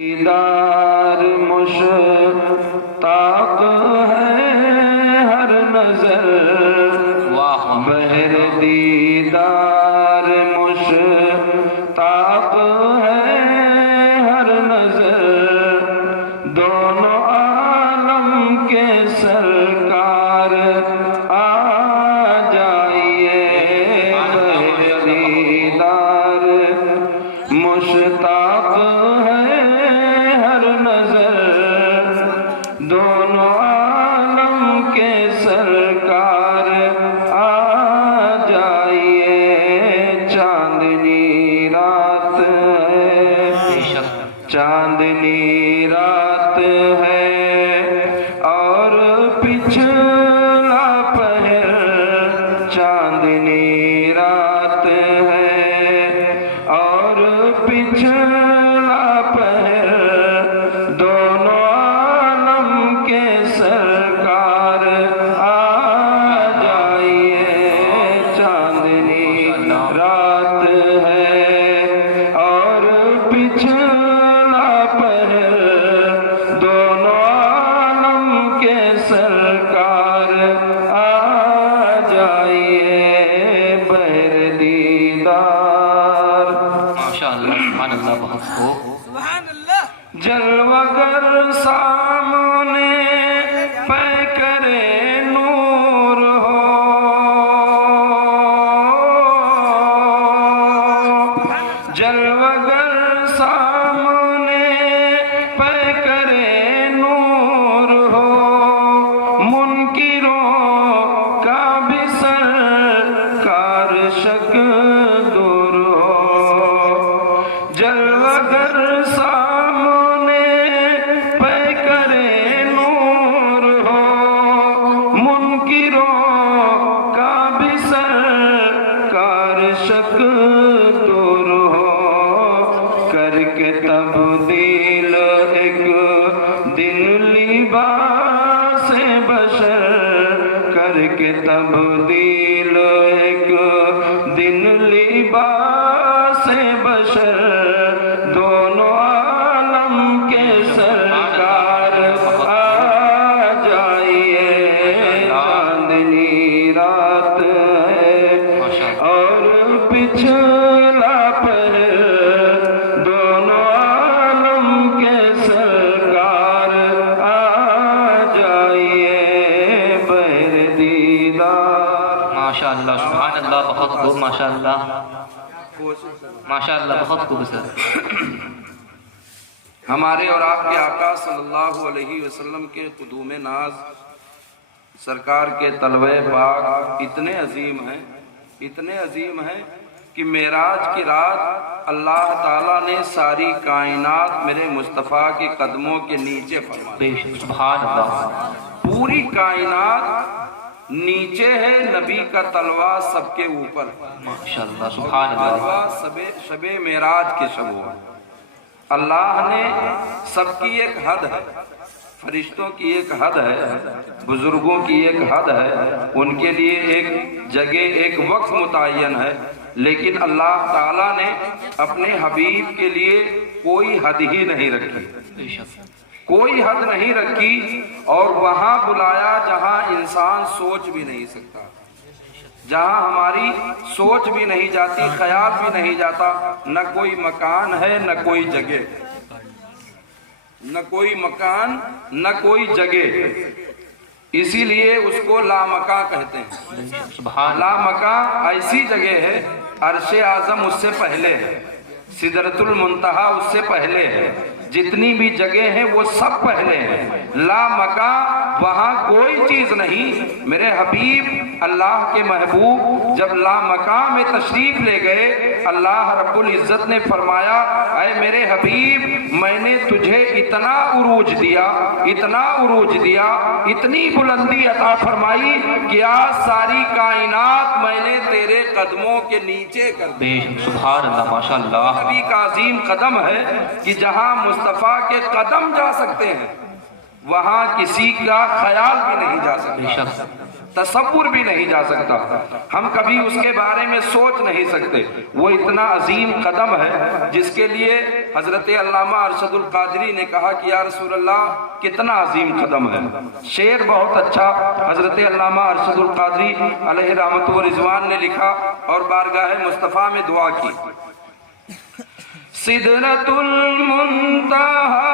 دیدار مشتاق ہے ہر نظر، بہر دیدار مشتاق ہے ہر نظر، دونوں عالم کے سرکار آ جائیے، بہر دیدار مشتاق ہے ہر نظر، دونوں عالم کے سرکار آ جائیے، چاندنی رات ہے، چاندنی رات ہے اور پچھلا پہر، چاندنی رات ہے اور پچھلا پہر، دونوں عالم کے سرکار آ جائیے، چاندنی رات ہے اور پچھلا پہر، دونوں عالم کے سرکار آ جائیے، بہر دیدار ماشاءاللہ سبحان اللہ بہت خوب جلوہ گر سامنے پیکر نور ہو، جلوہ گر سامنے پیکر نور ہو، منکروں کا بھی سرکار شک دور ہو، جلوہ گر سامنے پیکر نور ہو، منکروں کا بھی سرکار شک دور ہو، کر کے تبدیل ایک دن لباس بشر، کر کے تبدیل ایک دن لباس بشر، دونوں عالم کے سرکار آ جائیے، چاندنی رات ہے اور پچھلا پہر، دونوں عالم کے سرکار آ جائیے، بہر دیدار ماشاءاللہ سبحان اللہ بہت خوب ماشاءاللہ ماشاءاللہ بہت خوب سر ہمارے اور آپ کے آقا صلی اللہ علیہ وسلم کے قدوم ناز سرکار کے طلوع پاک اتنے عظیم ہیں کہ معراج کی رات اللہ تعالیٰ نے ساری کائنات میرے مصطفیٰ کے قدموں کے نیچے فرما دی، سبحان اللہ پوری کائنات نیچے ہے، نبی کا تلوہ سب کے اوپر، ماشاءاللہ سبحان اللہ تلوہ شب معراج کے شب ہوا، اللہ نے سب کی ایک حد ہے، فرشتوں کی ایک حد ہے، بزرگوں کی ایک حد ہے، ان کے لیے ایک جگہ ایک وقت متعین ہے، لیکن اللہ تعالیٰ نے اپنے حبیب کے لیے کوئی حد ہی نہیں رکھی، کوئی حد نہیں رکھی، اور وہاں بلایا جہاں انسان سوچ بھی نہیں سکتا، جہاں ہماری سوچ بھی نہیں جاتی، خیال بھی نہیں جاتا، نہ کوئی مکان ہے نہ کوئی جگہ، نہ کوئی مکان نہ کوئی جگہ، اسی لیے اس کو لامکاں کہتے ہیں، لامکاں ایسی جگہ ہے، عرش اعظم اس سے پہلے ہے، سدرۃ المنتہا اس سے پہلے ہے، جتنی بھی جگہ ہیں وہ سب پہلے ہیں، لامکاں وہاں کوئی چیز نہیں، میرے حبیب اللہ کے محبوب جب لامکاں میں تشریف لے گئے، اللہ رب العزت نے فرمایا اے میرے حبیب میں نے تجھے اتنا عروج دیا، اتنی بلندی عطا فرمائی کہ آج ساری کائنات میں نے تیرے قدموں کے نیچے کر دی، سبحان اللہ ماشاءاللہ نبی کا عظیم قدم ہے کہ جہاں مصطفیٰ کے قدم جا سکتے ہیں، وہاں کسی کا خیال بھی نہیں جا بے سکتا، شک تصور بھی نہیں جا سکتا، ہم کبھی اس کے بارے میں سوچ نہیں سکتے۔ وہ اتنا عظیم قدم ہے جس کے لیے حضرت علامہ ارشد القادری نے کہا کہ یا رسول اللہ کتنا عظیم قدم ہے۔ شعر بہت اچھا حضرت علامہ ارشد القادری علیہ رحمت و رضوان نے لکھا اور بارگاہ مصطفیٰ میں دعا کی۔ سدرۃ المنتہا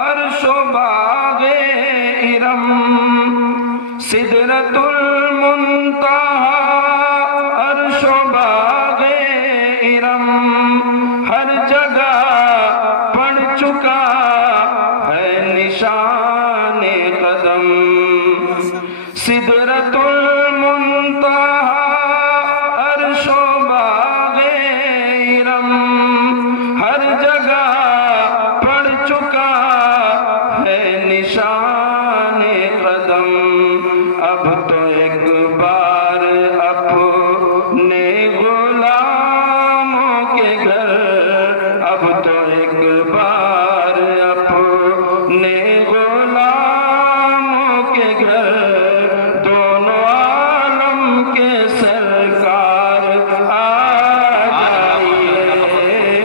عرش و باغ ارم، سدرۃ المنتہا عرش و باغ ارم، ہر جگہ پڑ چکا ہے نشان قدم، سدرۃ المنتہا عرش و باغ ارم، ہر جگہ پڑ چکا ہے نشان قدم، اب تو ایک بار اپنے غلاموں کے گھر، اب تو ایک بار اپنے غلاموں کے گھر، دونوں عالم کے سرکار آ جائیے،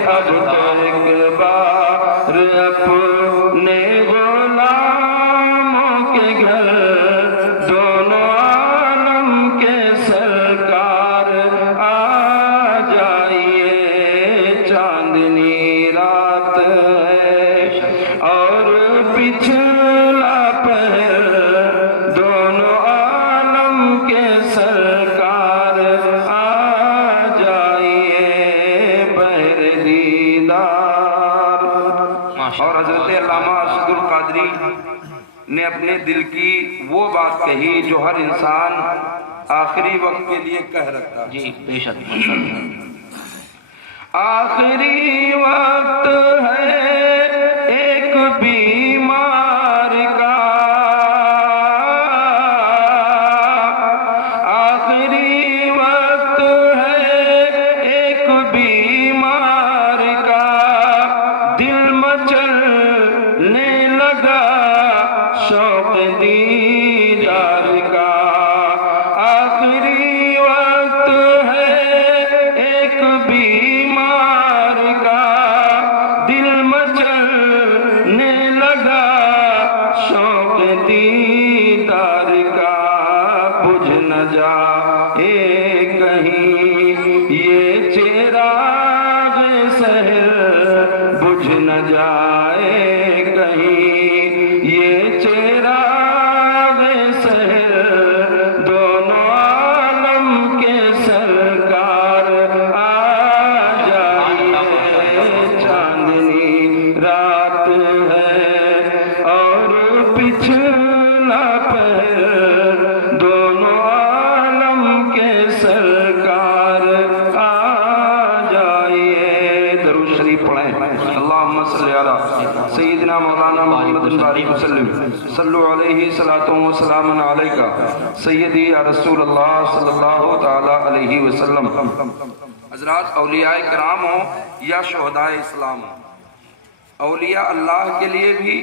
اب تو ایک بار اپنے غلاموں کے گھر، دونوں عالم کے سرکار آ جائیے، چاندنی رات ہے اور پچھلا پہر، دونوں عالم کے سرکار آ جائیے، بہر دیدار۔ اور حضرت علامہ ارشد القادری نے اپنے دل کی وہ بات کہی جو ہر انسان آخری وقت کے لیے کہہ رکھتا ہے۔ جی بے شک ماشاء اللہ۔ آخری وقت ہے ایک بیمار کا، آخری وقت ہے ایک بیمار کا، دل مچلنے لگا شوق دیدار کا، آخری وقت ہے ایک بیمار کا، دل مچلنے لگا شوق دیدار کا، بجھ نہ جائے کہیں یہ چراغ سحر، بجھ نہ جائے کہیں یہ چراغ سحر، دونوں عالم کے سرکار آ جائیے، چاندنی رات ہے اور پچھلا پہر، دونوں عالم کے سرکار آ جائیے۔ درود شریف پڑھیں، اللہم صلی علی سیدنا مولانا محمد بارک وسلم، صلو علیہ صلاۃ و سلام علیکہ سیدی یا رسول اللہ صلی اللہ تعالی علیہ وسلم۔ حضرات، اولیاء کرام ہوں یا شہداء اسلام ہوں، اولیاء اللہ کے لیے بھی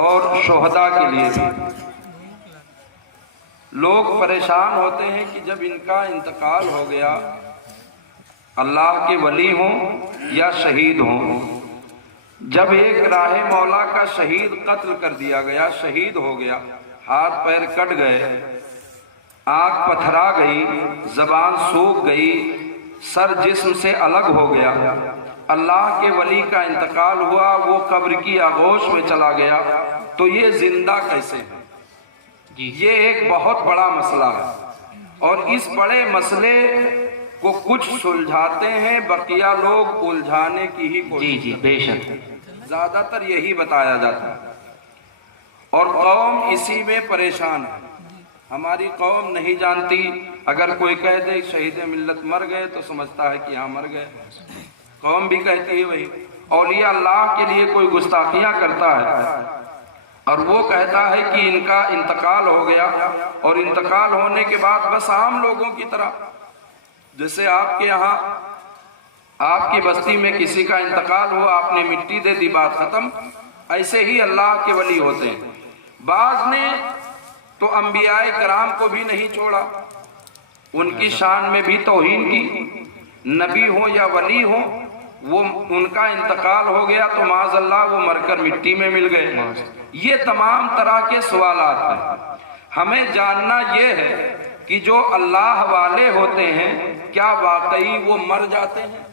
اور شہداء کے لیے بھی لوگ پریشان ہوتے ہیں کہ جب ان کا انتقال ہو گیا، اللہ کے ولی ہوں یا شہید ہوں، جب ایک راہ مولا کا شہید قتل کر دیا گیا، شہید ہو گیا، ہاتھ پیر کٹ گئے، آنکھ پتھرا گئی، زبان سوکھ گئی، سر جسم سے الگ ہو گیا، اللہ کے ولی کا انتقال ہوا، وہ قبر کی آغوش میں چلا گیا، تو یہ زندہ کیسے ہے؟ یہ ایک بہت بڑا مسئلہ ہے، اور اس بڑے مسئلے کو کچھ سلجھاتے ہیں، بقیہ لوگ الجھانے کی ہی کوشش جی بے شک، زیادہ تر یہی بتایا جاتا ہے، اور قوم اسی میں پریشان ہے۔ ہماری قوم نہیں جانتی، اگر کوئی کہہ دے شہید ملت مر گئے تو سمجھتا ہے کہ ہاں مر گئے، قوم بھی کہتی ہے وہی۔ اولیاء اللہ کے لیے کوئی گستاخیاں کرتا ہے اور وہ کہتا ہے کہ ان کا انتقال ہو گیا، اور انتقال ہونے کے بعد بس عام لوگوں کی طرح، جیسے آپ کے یہاں آپ کی بستی میں کسی کا انتقال ہوا، آپ نے مٹی دے دی، بات ختم، ایسے ہی اللہ کے ولی ہوتے ہیں۔ بعض نے تو انبیاء کرام کو بھی نہیں چھوڑا، ان کی شان میں بھی توہین کی، نبی ہو یا ولی ہو، وہ ان کا انتقال ہو گیا تو معاذ اللہ وہ مر کر مٹی میں مل گئے۔ یہ تمام طرح کے سوالات ہیں۔ ہمیں جاننا یہ ہے کہ جو اللہ والے ہوتے ہیں کیا واقعی وہ مر جاتے ہیں؟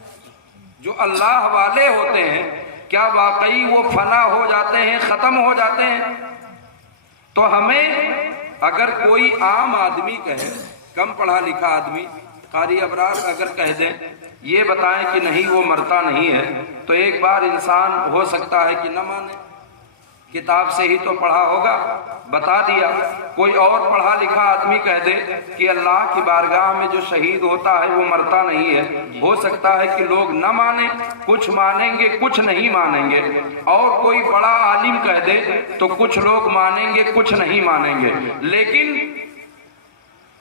جو اللہ والے ہوتے ہیں کیا واقعی وہ فنا ہو جاتے ہیں، ختم ہو جاتے ہیں؟ تو ہمیں اگر کوئی عام آدمی کہے، کم پڑھا لکھا آدمی، قاری ابرار اگر کہہ دیں یہ بتائیں کہ نہیں وہ مرتا نہیں ہے، تو ایک بار انسان ہو سکتا ہے کہ نہ مانے، کتاب سے ہی تو پڑھا ہوگا، بتا دیا۔ کوئی اور پڑھا لکھا آدمی کہہ دے کہ اللہ کی بارگاہ میں جو شہید ہوتا ہے وہ مرتا نہیں ہے، ہو سکتا ہے کہ لوگ نہ مانیں، کچھ مانیں گے کچھ نہیں مانیں گے۔ اور کوئی بڑا عالم کہہ دے تو کچھ لوگ مانیں گے کچھ نہیں مانیں گے۔ لیکن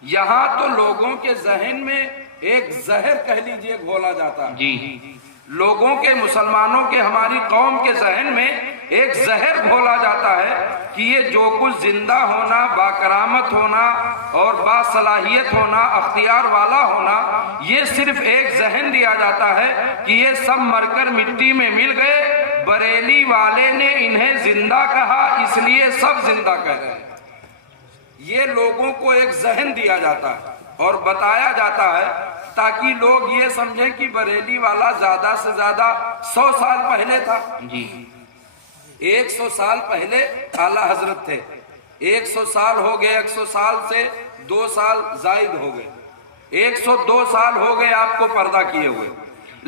یہاں تو لوگوں کے ذہن میں ایک زہر کہہ لیجئے گھولا جاتا ہے، جی لوگوں کے، مسلمانوں کے، ہماری قوم کے ذہن میں ایک زہر گھولا جاتا ہے کہ یہ جو کچھ زندہ ہونا، باکرامت ہونا اور باصلاحیت ہونا، اختیار والا ہونا، یہ صرف ایک ذہن دیا جاتا ہے کہ یہ سب مر کر مٹی میں مل گئے، بریلی والے نے انہیں زندہ کہا اس لیے سب زندہ کہہ رہے ہیں۔ یہ لوگوں کو ایک ذہن دیا جاتا ہے اور بتایا جاتا ہے تاکہ لوگ یہ سمجھیں کہ بریلی والا زیادہ سے زیادہ 100 سال پہلے تھا۔ جی 100 سال پہلے اعلیٰ حضرت تھے، 100 سال ہو گئے، 100 سال سے 2 سال زائد ہو گئے، 102 سال ہو گئے آپ کو پردہ کیے ہوئے،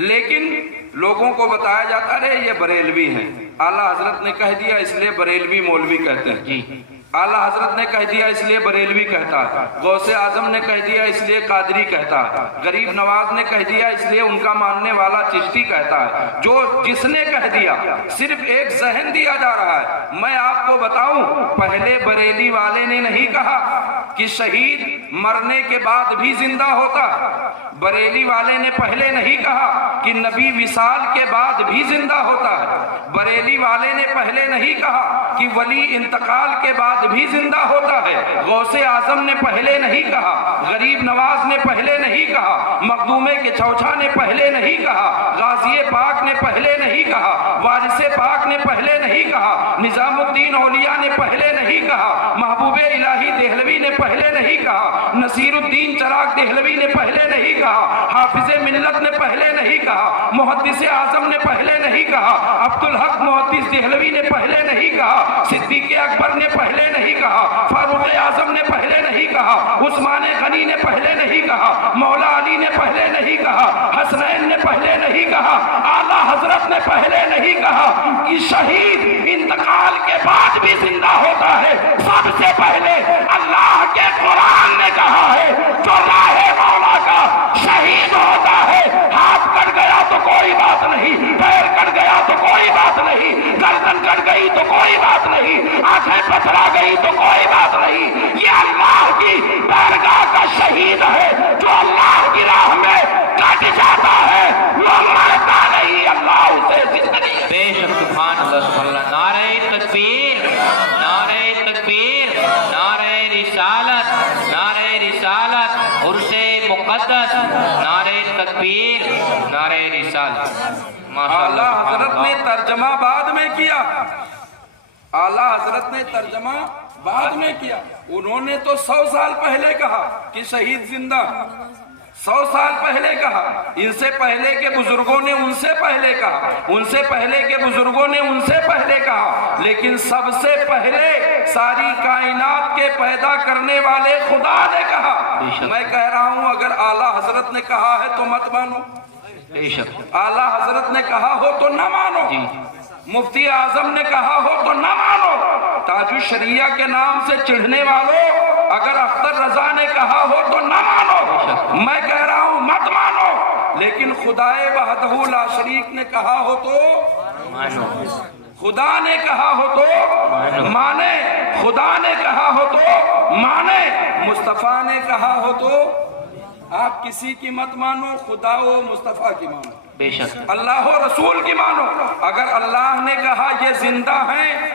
لیکن لوگوں کو بتایا جاتا رہے یہ بریلوی ہیں۔ اعلیٰ حضرت نے کہہ دیا اس لیے بریلوی مولوی کہتے ہیں، جی اعلیٰ حضرت نے کہہ دیا اس لیے بریلوی کہتا ہے، غوث اعظم نے کہہ دیا اس لیے قادری کہتا ہے، غریب نواز نے کہہ دیا اس لیے ان کا ماننے والا چشتی کہتا ہے۔ جو جس نے کہہ دیا، صرف ایک ذہن دیا جا رہا ہے۔ میں آپ کو بتاؤں، پہلے بریلی والے نے نہیں کہا کہ شہید مرنے کے بعد بھی زندہ ہوتا، بریلی والے نے پہلے نہیں کہا کہ نبی وصال کے بعد بھی زندہ ہوتا ہے، بریلی والے نے پہلے نہیں کہا کہ ولی انتقال کے بعد بھی زندہ ہوتا ہے، غوث اعظم نے پہلے نہیں کہا، غریب نواز نے پہلے نہیں کہا، مخدومے کے چوچھا نے پہلے نہیں کہا، غازی پاک نے پہلے نہیں کہا، وارث پاک نے پہلے نہیں کہا، نظام الدین اولیاء نے پہلے نہیں کہا، محبوب الہی دہلوی نے پہلے نہیں کہا، نصیر الدین چراغ دہلوی نے پہلے نہیں کہا، حافظ ملت نے پہلے نہیں کہا، محدث اعظم نے پہلے نہیں کہا، عبدالحق محدث دہلوی نے پہلے نہیں کہا، صدیق اکبر نے پہلے نہیں کہا، فاروق اعظم نے پہلے نہیں کہا، عثمان غنی نے پہلے نہیں کہا، مولا علی نے پہلے نہیں کہا، حسنین نے پہلے نہیں کہا، اعلیٰ حضرت نے پہلے نہیں کہا کہ شہید انتقال کے بعد بھی زندہ ہوتا ہے۔ سب سے پہلے اللہ کے قرآن نے کہا ہے جو راہ مولا کا شہید ہوتا ہے، ہاتھ کٹ گیا تو کوئی بات نہیں، پیر کٹ گیا تو کوئی بات نہیں، گردن کٹ گئی تو کوئی بات نہیں، آنکھیں پتھرا گئی تو کوئی بات نہیں، یہ اللہ کی بارگاہ کا شہید ہے۔ جو اللہ کی راہ میں کٹ جاتا ہے وہ مرتا نہیں، اللہ اسے زندگی ہے۔ بے شک سبحان اللہ سبحان اللہ۔ نعرہ تکبیر، نعرہ تکبیر، نعرہ رسالت، نعرہ رسالت، عرس مقدس، نعرہ تکبیر، نعرہ رسالت۔ اعلیٰ حضرت نے ترجمہ بعد میں کیا، اعلیٰ حضرت نے ترجمہ بعد میں کیا۔ انہوں نے تو 100 سال پہلے کہا کہ شہید زندہ، 100 سال پہلے کہا، ان سے پہلے کے بزرگوں نے ان سے پہلے کہا، ان سے پہلے کے بزرگوں نے ان سے پہلے کہا، لیکن سب سے پہلے ساری کائنات کے پیدا کرنے والے خدا نے کہا۔ میں کہہ رہا ہوں اگر اعلیٰ حضرت نے کہا ہے تو مت مانو، بے شک اعلیٰ حضرت نے کہا ہو تو نہ مانو، مفتی اعظم نے کہا ہو تو نہ مانو، تاج الشریعہ کے نام سے چڑھنے والوں اگر اختر رضا نے کہا ہو تو نہ مانو، میں کہہ رہا ہوں مت مانو، لیکن خدائے وحدہ لا شریک نے کہا ہو تو مانو، خدا نے کہا ہو تو مانے، خدا نے کہا ہو تو مانے، مصطفیٰ نے کہا ہو تو آپ کسی کی مت مانو، خدا و مصطفیٰ کی مانو، بے شک اللہ و رسول کی مانو۔ اگر اللہ نے کہا یہ زندہ ہیں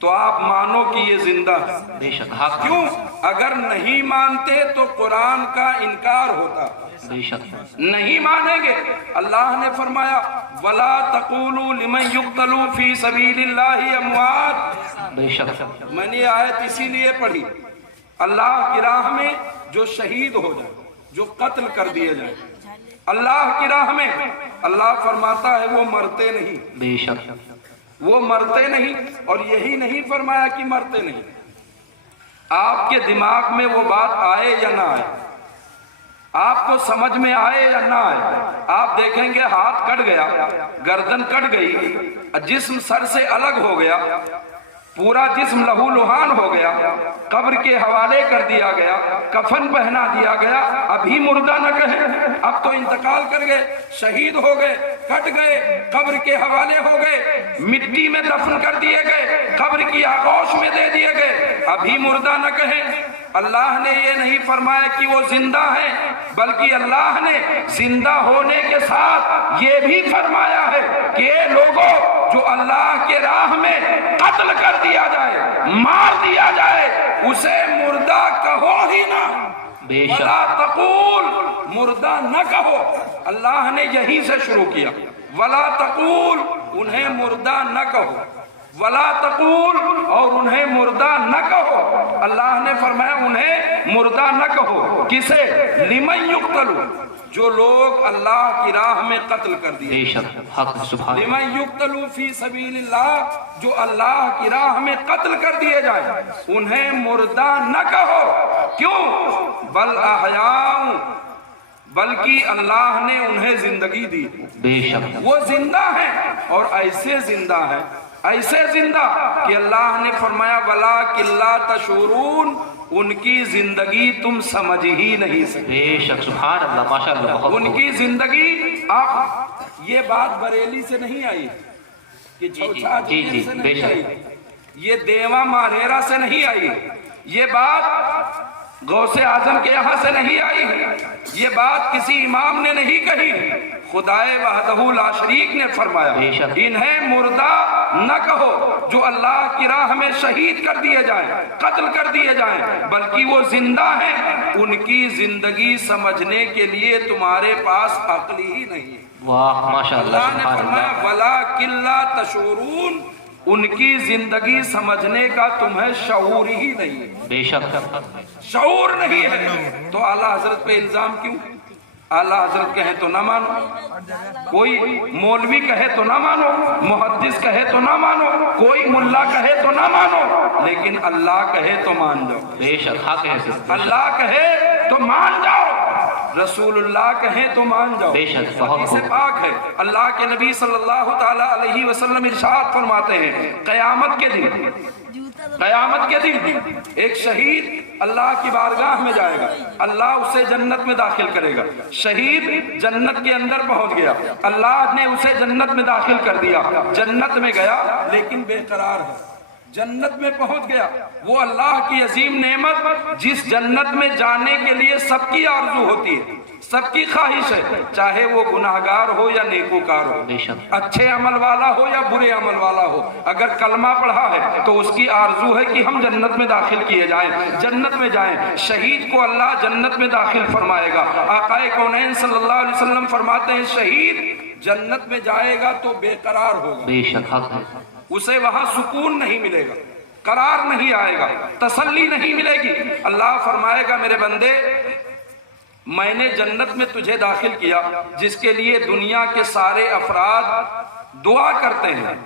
तो आप मानो कि ये जिंदा है। बे शक हक क्यों? अगर नहीं मानते तो कुरान का इनकार होता। बे शक नहीं मानेंगे। अल्लाह ने फरमाया वला तक़ूलू लिमन युक़्तलू फी सबीलिल्लाहि अमवात। बे शक मैंने आयत इसीलिए पढ़ी, अल्लाह की राह में जो शहीद हो जाए, जो कत्ल कर दिए जाए अल्लाह की राह में, अल्लाह फरमाता है वो मरते नहीं। बे शक वो मरते नहीं। और यही नहीं फरमाया कि मरते नहीं, आपके दिमाग में वो बात आए या ना आए, आपको समझ में आए या ना आए, आप देखेंगे हाथ कट गया, गर्दन कट गई, जिस्म सर से अलग हो गया, पूरा जिस्म लहू लुहान हो गया, कब्र के हवाले कर दिया गया, कफन पहना दिया गया, अभी मुर्दा न कहे, अब तो इंतकाल कर गए, शहीद हो गए, कट गए, कब्र के हवाले हो गए, मिट्टी में दफन कर दिए गए, कब्र की आगोश में दे दिए गए, अभी मुर्दा न कहे। अल्लाह ने ये नहीं फरमाया कि वो जिंदा है, बल्कि अल्लाह ने जिंदा होने के साथ ये भी फरमाया है कि ये लोगों जो अल्लाह के राह में कत्ल कर दिया जाए, मार दिया जाए, उसे मुर्दा कहो ही ना। वला तक़ूल, मुर्दा न कहो। अल्लाह ने यहीं से शुरू किया, वला तक़ूल, उन्हें मुर्दा न कहो, वला तक़ूल, और उन्हें मुर्दा न कहो। अल्लाह ने फरमाया उन्हें मुर्दा न कहो। किसे? लिमन युक़्तलू, जो लोग अल्लाह की राह में कत्ल कर दिए। बेशक हक सुभान। लिमन युक़्तलू फी सबीलिल्लाह, जो अल्लाह की राह में कत्ल कर दिए जाए, उन्हें मुर्दा न कहो। क्यों? बल अहयाउ, बल्कि अल्लाह ने उन्हें जिंदगी दी। बेशक वो जिंदा है, और ऐसे जिंदा है, ऐसे जिंदा कि अल्लाह ने फरमाया वला किल्ला तशूरून, उनकी जिंदगी तुम समझ ही नहीं सकते। बेशक सुभान अल्लाह माशाअल्लाह बहुत उनकी जिंदगी, आप ये बात बरेली से नहीं आई कि छौछा जी, जी, से नहीं बेशक। आई, ये देवा मारेरा से नहीं आई, ये बात गौसे आजम के यहाँ से नहीं आई, ये बात किसी इमाम ने नहीं कही, खुदाए वहदहू ला शरीक ने फरमाया इन्हें मुर्दा न कहो जो अल्लाह की राह में शहीद कर दिए जाएं, कत्ल कर दिए जाएं, बल्कि वो जिंदा हैं। उनकी जिंदगी समझने के लिए तुम्हारे पास अक्ल ही नहीं है। वाह माशाअल्लाह अल्लाह ने सुभान फरमाया अल्लाह। वला किल्ला तशूरून, उनकी जिंदगी समझने का तुम्हें शऊर ही नहीं है। बेशक शऊर नहीं है तो आला हजरत पे इल्जाम क्यों? आला हजरत कहे तो ना मानो, कोई मौलवी कहे तो ना मानो, मुहद्दिस कहे तो ना मानो, कोई मुल्ला कहे तो ना मानो, लेकिन अल्लाह कहे तो मान जाओ। बेशक हक है। अल्लाह कहे तो मान जाओ, रसूलुल्लाह कहे तो मान जाओ। बेशक बहुत हदीस पाक है, अल्लाह के नबी सल्लल्लाहु ताला अलैहि वसल्लम इरशाद फरमाते हैं क़यामत के दिन एक शहीद अल्लाह की बारगाह में जाएगा, अल्लाह उसे जन्नत में दाखिल करेगा। शहीद जन्नत के अंदर पहुंच गया, अल्लाह ने उसे जन्नत में दाखिल कर दिया, जन्नत में गया लेकिन बेकरार है। जन्नत में पहुंच गया, वो अल्लाह की अजीम नेमत, जिस जन्नत में जाने के लिए सबकी आरज़ू होती है, सबकी ख्वाहिश है, चाहे वो गुनाहगार हो या नेकोकार हो, अच्छे अमल वाला हो या बुरे अमल वाला हो, अगर कलमा पढ़ा है तो उसकी आरज़ू है कि हम जन्नत में दाखिल किए जाएं, जन्नत में जाएं। शहीद को अल्लाह जन्नत में दाखिल फरमाएगा। आक़ाए कौनैन सल्लल्लाहु अलैहि वसल्लम फरमाते हैं शहीद जन्नत में जाएगा तो बेकरार होगा। बेशक हक है। उसे वहां सुकून नहीं मिलेगा, करार नहीं आएगा, तसल्ली नहीं मिलेगी। अल्लाह फरमाएगा मेरे बंदे, मैंने जन्नत में तुझे दाखिल किया जिसके लिए दुनिया के सारे अफराद दुआ करते हैं,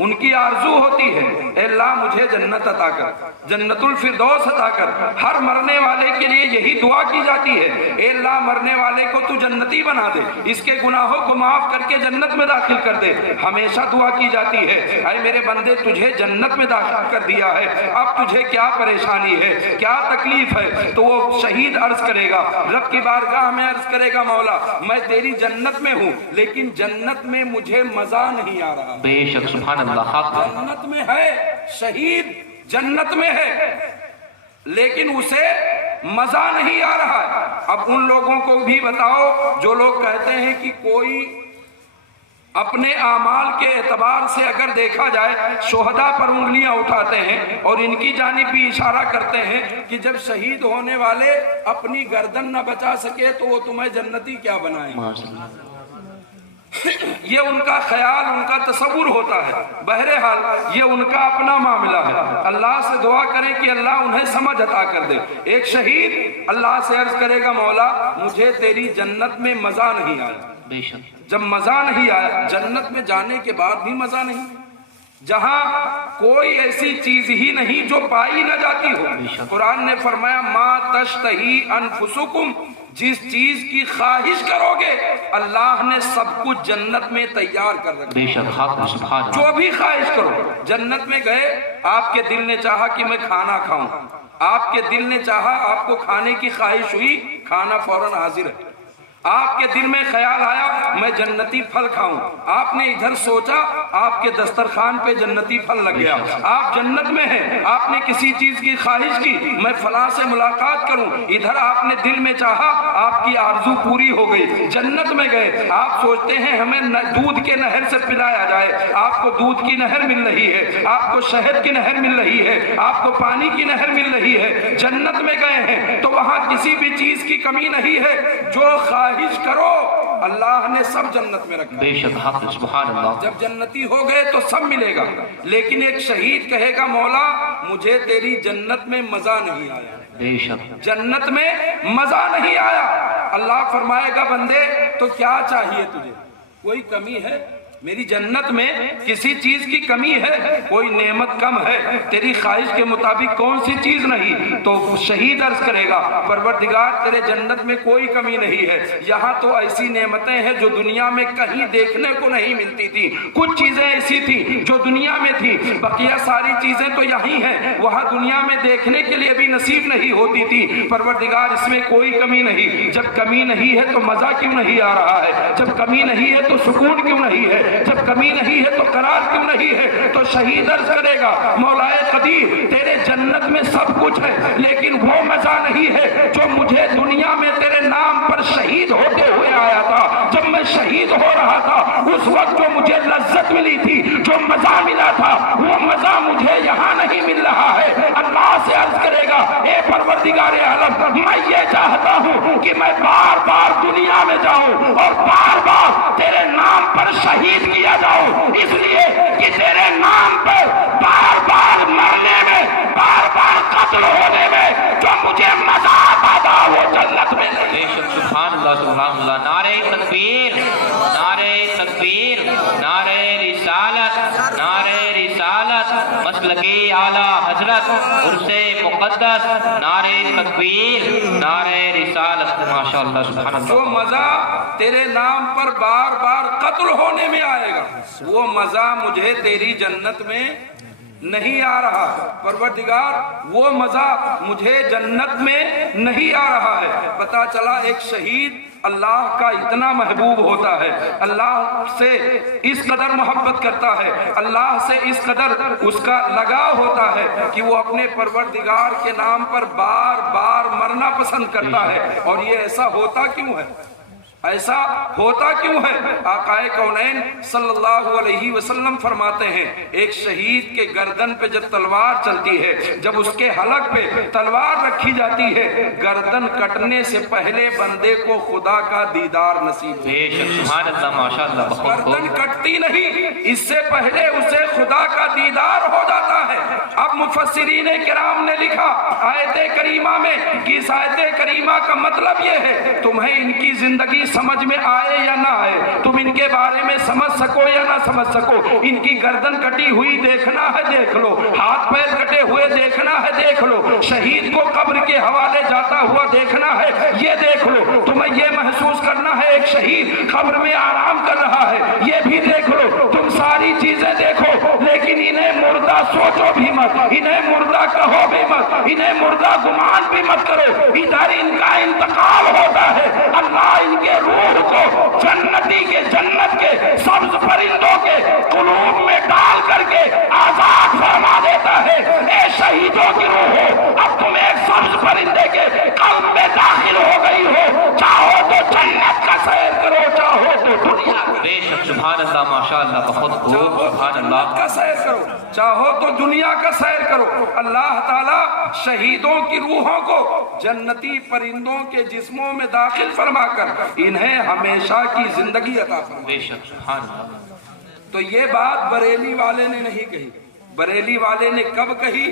उनकी आरजू होती है ए अल्लाह मुझे जन्नत अता कर, जन्नतुल फिरदौस अता कर। हर मरने वाले के लिए यही दुआ की जाती है, ए अल्लाह मरने वाले को तू जन्नती बना दे, इसके गुनाहों को माफ करके जन्नत में दाखिल कर दे। हमेशा दुआ की जाती है ऐ मेरे बंदे तुझे जन्नत में दाखिल कर दिया है, अब तुझे क्या परेशानी है, क्या तकलीफ है? तो वो शहीद अर्ज करेगा, रब की बारगाह में अर्ज करेगा मौला मैं तेरी जन्नत में हूँ लेकिन जन्नत में मुझे मजा नहीं आ रहा। बेशक सुभान अल्लाह। जन्नत में है, शहीद जन्नत में है लेकिन उसे मजा नहीं आ रहा है। अब उन लोगों को भी बताओ जो लोग कहते हैं कि कोई اپنے اعمال کے اعتبار سے اگر دیکھا جائے شہداء پر انگلیاں اٹھاتے ہیں اور ان کی جانب بھی اشارہ کرتے ہیں کہ جب شہید ہونے والے اپنی گردن نہ بچا سکے تو وہ تمہیں جنتی کیا بنائیں گے. یہ ان کا خیال، ان کا تصور ہوتا ہے. بہرحال یہ ان کا اپنا معاملہ ہے. اللہ سے دعا کریں کہ اللہ انہیں سمجھ عطا کر دے. ایک شہید اللہ سے عرض کرے گا مولا مجھے تیری جنت میں مزہ نہیں آیا. بے شک جب مزہ نہیں آیا، جنت میں جانے کے بعد بھی مزہ نہیں، جہاں کوئی ایسی چیز ہی نہیں جو پائی نہ جاتی ہو. قرآن نے فرمایا ما تشتہی انفسکم، جس چیز کی خواہش کرو گے اللہ نے سب کچھ جنت میں تیار کر رکھا. بے شک حق سبحان اللہ. جو بھی خواہش کرو. جنت میں گئے، آپ کے دل نے چاہا کہ میں کھانا کھاؤں، آپ کے دل نے چاہا، آپ کو کھانے کی خواہش ہوئی، کھانا فوراً حاضر ہے. آپ کے دل میں خیال آیا میں جنتی پھل کھاؤں، آپ نے ادھر سوچا، آپ کے دسترخوان پہ جنتی پھل لگ گیا. آپ جنت میں ہیں، آپ نے کسی چیز کی خواہش کی میں فلاں سے ملاقات کروں، ادھر آپ نے دل میں چاہا، آپ کی آرزو پوری ہو گئی. جنت میں گئے، آپ سوچتے ہیں ہمیں دودھ کے نہر سے پلایا جائے، آپ کو دودھ کی نہر مل رہی ہے، آپ کو شہد کی نہر مل رہی ہے، آپ کو پانی کی نہر مل رہی ہے. جنت میں گئے ہیں تو وہاں کسی بھی چیز کی کمی نہیں ہے. جو خواہش کرو اللہ نے سب جنت میں رکھا. بے شک حق سبحان اللہ. جب جنتی ہو گئے تو سب ملے گا. لیکن ایک شہید کہے گا مولا مجھے تیری جنت میں مزہ نہیں آیا. بے شک جنت میں مزہ نہیں آیا. اللہ فرمائے گا بندے تو کیا چاہیے تجھے؟ کوئی کمی ہے؟ میری جنت میں کسی چیز کی کمی ہے؟ کوئی نعمت کم ہے؟ تیری خواہش کے مطابق کون سی چیز نہیں؟ تو شہید عرض کرے گا پروردگار تیرے جنت میں کوئی کمی نہیں ہے. یہاں تو ایسی نعمتیں ہیں جو دنیا میں کہیں دیکھنے کو نہیں ملتی تھی. کچھ چیزیں ایسی تھی جو دنیا میں تھی، بقیہ ساری چیزیں تو یہی ہیں، وہاں دنیا میں دیکھنے کے لیے بھی نصیب نہیں ہوتی تھی. پروردگار اس میں کوئی کمی نہیں. جب کمی نہیں ہے تو مزہ کیوں نہیں آ رہا ہے؟ جب کمی نہیں ہے تو سکون کیوں نہیں ہے؟ جب کمی نہیں ہے تو قرار کیوں نہیں ہے؟ تو شہید عرض کرے گا مولا قدیر تیرے جنت میں سب کچھ ہے لیکن وہ مزہ نہیں ہے جو مجھے دنیا میں تیرے نام پر شہید ہوتے ہوئے آیا تھا. جب میں شہید ہو رہا تھا اس وقت جو مجھے لذت ملی تھی، جو مزہ ملا تھا، وہ مزہ مجھے یہاں نہیں مل رہا ہے. اللہ سے عرض کرے گا اے پروردگار عالم میں یہ چاہتا ہوں کہ میں بار بار دنیا میں جاؤں اور بار بار تیرے نام پر شہید کیا جاؤں، اس لیے کہ تیرے نام پر بار بار مرنے میں، بار بار قتل ہونے میں جو مجھے مزہ آتا تھا وہ جنت میں نہیں. بے شک سبحان اللہ سبحان اللہ. نعرہ تکبیر، نعرہ تکبیر، نعرہ رسالت، نعرہ رسالت، مسلکی اعلیٰ حضرت عرص مقدس، نعرہ تکبیر، نعرہ رسالت. ماشاءاللہ سبحان اللہ. جو مزہ تیرے نام پر بار بار قتل ہونے میں آئے گا وہ مزہ مجھے تیری جنت میں نہیں آ رہا. پروردگار وہ مزہ مجھے جنت میں نہیں آ رہا ہے. پتا چلا ایک شہید اللہ کا اتنا محبوب ہوتا ہے، اللہ سے اس قدر محبت کرتا ہے، اللہ سے اس قدر اس کا لگاؤ ہوتا ہے کہ وہ اپنے پروردگار کے نام پر بار بار مرنا پسند کرتا ہے. اور یہ ایسا ہوتا کیوں ہے؟ ایسا ہوتا کیوں ہے؟ آقا کونین صلی اللہ علیہ وسلم فرماتے ہیں ایک شہید کے گردن پہ جب تلوار چلتی ہے، جب اس کے حلق پہ تلوار رکھی جاتی ہے، گردن کٹنے سے پہلے بندے کو خدا کا دیدار نصیب. بے شک سبحان اللہ ماشاءاللہ. گردن کٹتی نہیں، اس سے پہلے اسے خدا کا دیدار ہو جاتا ہے. اب مفسرین کرام نے لکھا آیت کریمہ میں کہ اس آیت کریمہ کا مطلب یہ ہے تمہیں ان کی زندگی سمجھ میں آئے یا نہ آئے، تم ان کے بارے میں سمجھ سکو یا نہ سمجھ سکو، ان کی گردن کٹی ہوئی دیکھنا ہے دیکھ لو، ہاتھ پیر کٹے ہوئے دیکھنا ہے دیکھ لو، شہید کو قبر کے حوالے جاتا ہوا دیکھنا ہے یہ دیکھ لو، تمہیں یہ محسوس کرنا ہے ایک شہید قبر میں آرام کر رہا ہے یہ بھی دیکھ لو. تم ساری چیزیں دیکھو لیکن انہیں مردہ سوچو بھی مت، انہیں مردہ کہو بھی مت، انہیں مردہ گمان بھی مت کرو. ادھر ان کا انتقال ہوتا ہے، اللہ ان کے روح کو جنتی کے جنت کے سبز پرندوں کے قلوب میں ڈال کر کے آزاد فرما دیتا ہے. اے شہیدوں کی روحو اب تم ایک سبز پرندے کے قلب میں داخل ہو گئی ہو، چاہو تو جنت کا سیر کرو، چاہو تو दुनिया को। बे शक सुभान अल्लाह माशाअल्लाह बहुत खूब चाहो सुभान तो अल्लाह जन्नत का सैर करो, चाहो तो दुनिया का सैर करो। अल्लाह ताला शहीदों की रूहों को जन्नती परिंदों के जिस्मों में दाखिल फरमाकर इन्हें हमेशा की जिंदगी अता फरमाए। बे शक सुभान अल्लाह। तो ये बात बरेली वाले ने नहीं कही। बरेली वाले ने कब कही?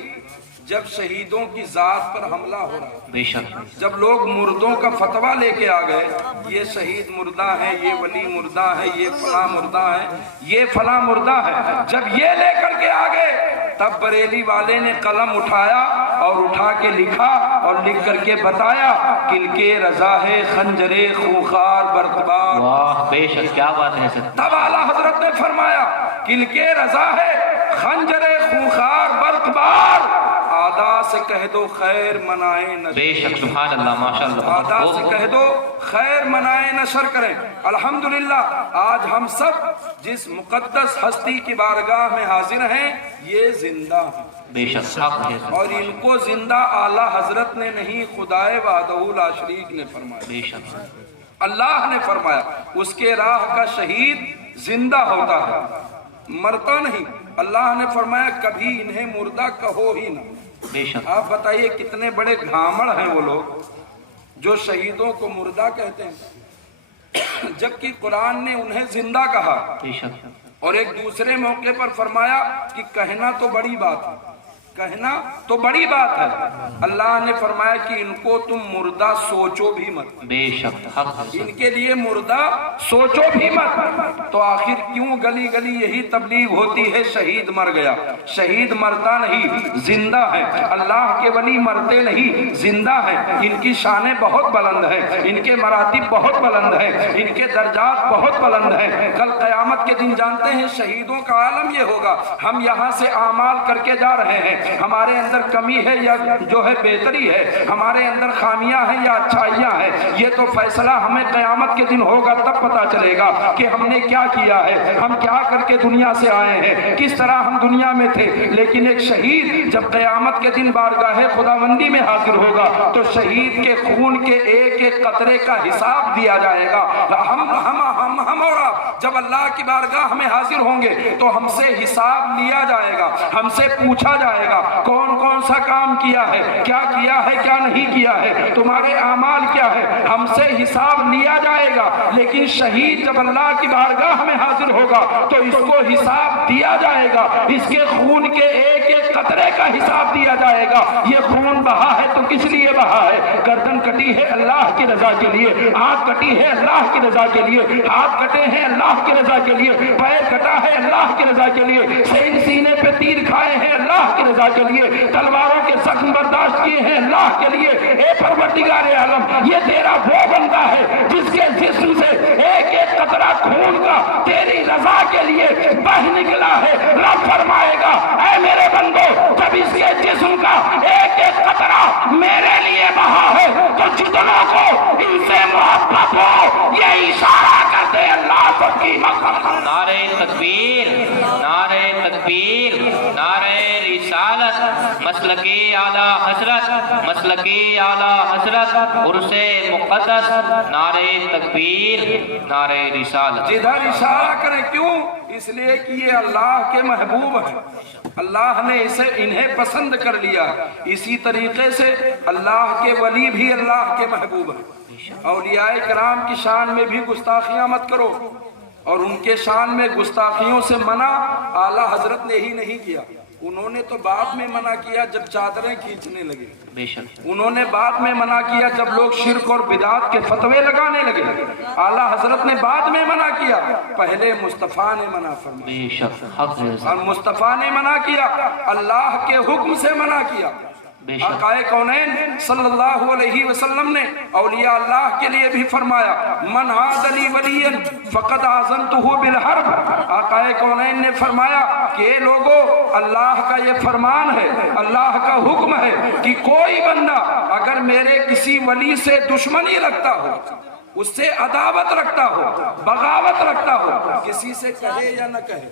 जब शहीदों की जात पर हमला हो रहा है, बेशक जब लोग मुर्दों का फतवा लेके आ गए, ये शहीद मुर्दा है, ये वली मुर्दा है, ये फला मुर्दा है, ये फला मुर्दा है, जब ये लेकर के आ गए तब बरेली वाले ने कलम उठाया और उठा के लिखा और लिख करके बताया, किनके रजा है खंजरे खूंखार बर्तबार। वाह बेशक क्या बात है सर। तब आला हजरत ने फरमाया, किनके रजा है खंजरे खूंखार बर्तबार, आदा से कह दो खैर मनाए नशर। बेशक सुभान अल्लाह माशाअल्लाह। आदा से कह दो खैर मनाए नशर करें। अल्हम्दुलिल्लाह आज हम सब जिस मुकद्दस हस्ती की बारगाह में हाजिर हैं ये जिंदा हैं। बेशक हक है सर। और इनको जिंदा आला हजरत ने नहीं, खुदाए वहदहू ला शरीक ने फरमाया। बेशक अल्लाह ने फरमाया उसके राह का शहीद जिंदा होता है, मरता नहीं। अल्लाह ने फरमाया कभी इन्हें मुर्दा कहो ही ना। बेशक आप बताइए कितने बड़े घामड़ हैं वो लोग जो शहीदों को मुर्दा कहते हैं, जबकि कुरान ने उन्हें जिंदा कहा। बेशक और एक दूसरे मौके पर फरमाया कि कहना तो बड़ी बात है, कहना तो बड़ी बात है। अल्लाह ने फरमाया कि इनको तुम मुर्दा सोचो भी मत। बेशक हक है सर। इनके लिए मुर्दा सोचो भी मत। तो आखिर क्यों गली गली यही तबलीग होती है शहीद मर गया? शहीद मरता नहीं, जिंदा है। अल्लाह के वली मरते नहीं, जिंदा है। इनकी शानें बहुत बुलंद है, इनके मरातिब बहुत बुलंद है, इनके दर्जात बहुत बुलंद है। कल क़यामत के दिन जानते हैं शहीदों का आलम ये होगा, हम यहाँ से आमाल करके जा रहे हैं, हमारे अंदर कमी है या जो है बेहतरी है, हमारे अंदर खामियां हैं या अच्छाइयां हैं, ये तो फैसला हमें क़यामत के दिन होगा, तब पता चलेगा कि हमने क्या किया है, हम क्या करके दुनिया से आए हैं, किस तरह हम दुनिया में थे। लेकिन एक शहीद जब क़यामत के दिन बारगाह खुदावंदी में हाजिर होगा तो शहीद के खून के एक एक कतरे का हिसाब दिया जाएगा। हम और आप जब अल्लाह की बारगाह में हाजिर होंगे तो हमसे हिसाब लिया जाएगा, हमसे पूछा जाएगा कौन कौन सा काम किया है, क्या क्या नहीं किया है, तुम्हारे आमाल क्या है, हमसे हिसाब लिया जाएगा। लेकिन शहीद जब अल्लाह की बारगाह में हाजिर होगा तो इसको हिसाब दिया जाएगा, इसके खून के एक एक कतरे का हिसाब दिया जाएगा। ये खून बहा है तो किस लिए बहा है? गर्दन कटी है अल्लाह की रजा के लिए, आंख कटी है अल्लाह की रजा के लिए, हाथ कटे हैं अल्लाह की रजा के लिए, पैर कटा है अल्लाह की रजा के लिए, सीने पे तीर खाए हैं अल्लाह की रजा के लिए, तलवारों के जख्म बर्दाश्त किए हैं अल्लाह के लिए। ए परवरदिगार आलम, ये तेरा वो बंदा है जिसके जिस्म से एक एक कतरा खून का तेरी रजा के लिए बह निकला है। रब फरमाएगा ऐ मेरे बंदो, जब इसके जिस्म का एक एक कतरा मेरे लिए बहा है तो जितनों को इनसे मोहब्बत हो ये इशारा करते अल्लाह सबकी मग़फ़िरत। नारे तकबीर, नारे तकबीर, नारे रिसालत, मसलकी आला हजरत, मसलकी आला हजरत, उर्से मुक़द्दस, नारे तकबीर, नारे रिसालत। जिधर इशारा करें क्यों? इसलिए कि ये अल्लाह के महबूब हैं, अल्लाह ने इसे इन्हें पसंद कर लिया। इसी तरीके से अल्लाह के वली भी अल्लाह के महबूब हैं। औलियाए किराम की शान में भी गुस्ताखियां मत करो, और उनके शान में गुस्ताखियों से मना आला हजरत ने ही नहीं किया, उन्होंने तो बाद में मना किया जब चादरें खींचने लगे। बेशक उन्होंने बाद में मना किया जब लोग शिर्क और बिदात के फतवे लगाने लगे। आला हजरत ने बाद में मना किया, पहले मुस्तफ़ा ने मना फरमाया। बेशक हक है सर। और मुस्तफ़ा ने मना किया, अल्लाह के हुक्म से मना किया। आकाए कौनैन सल्लल्लाहु अलैहि वसल्लम ने औलिया अल्लाह के लिए भी फरमाया, मन आदली वलियन फ़क़द आज़नतुहु बिल हर्ब। आकाए कौनैन ने फरमाया कि लोगों, अल्लाह का ये फरमान है, अल्लाह का हुक्म है कि कोई बंदा अगर मेरे किसी वली से दुश्मनी रखता हो, उससे अदावत रखता हो, बगावत रखता हो, किसी से कहे या न कहे,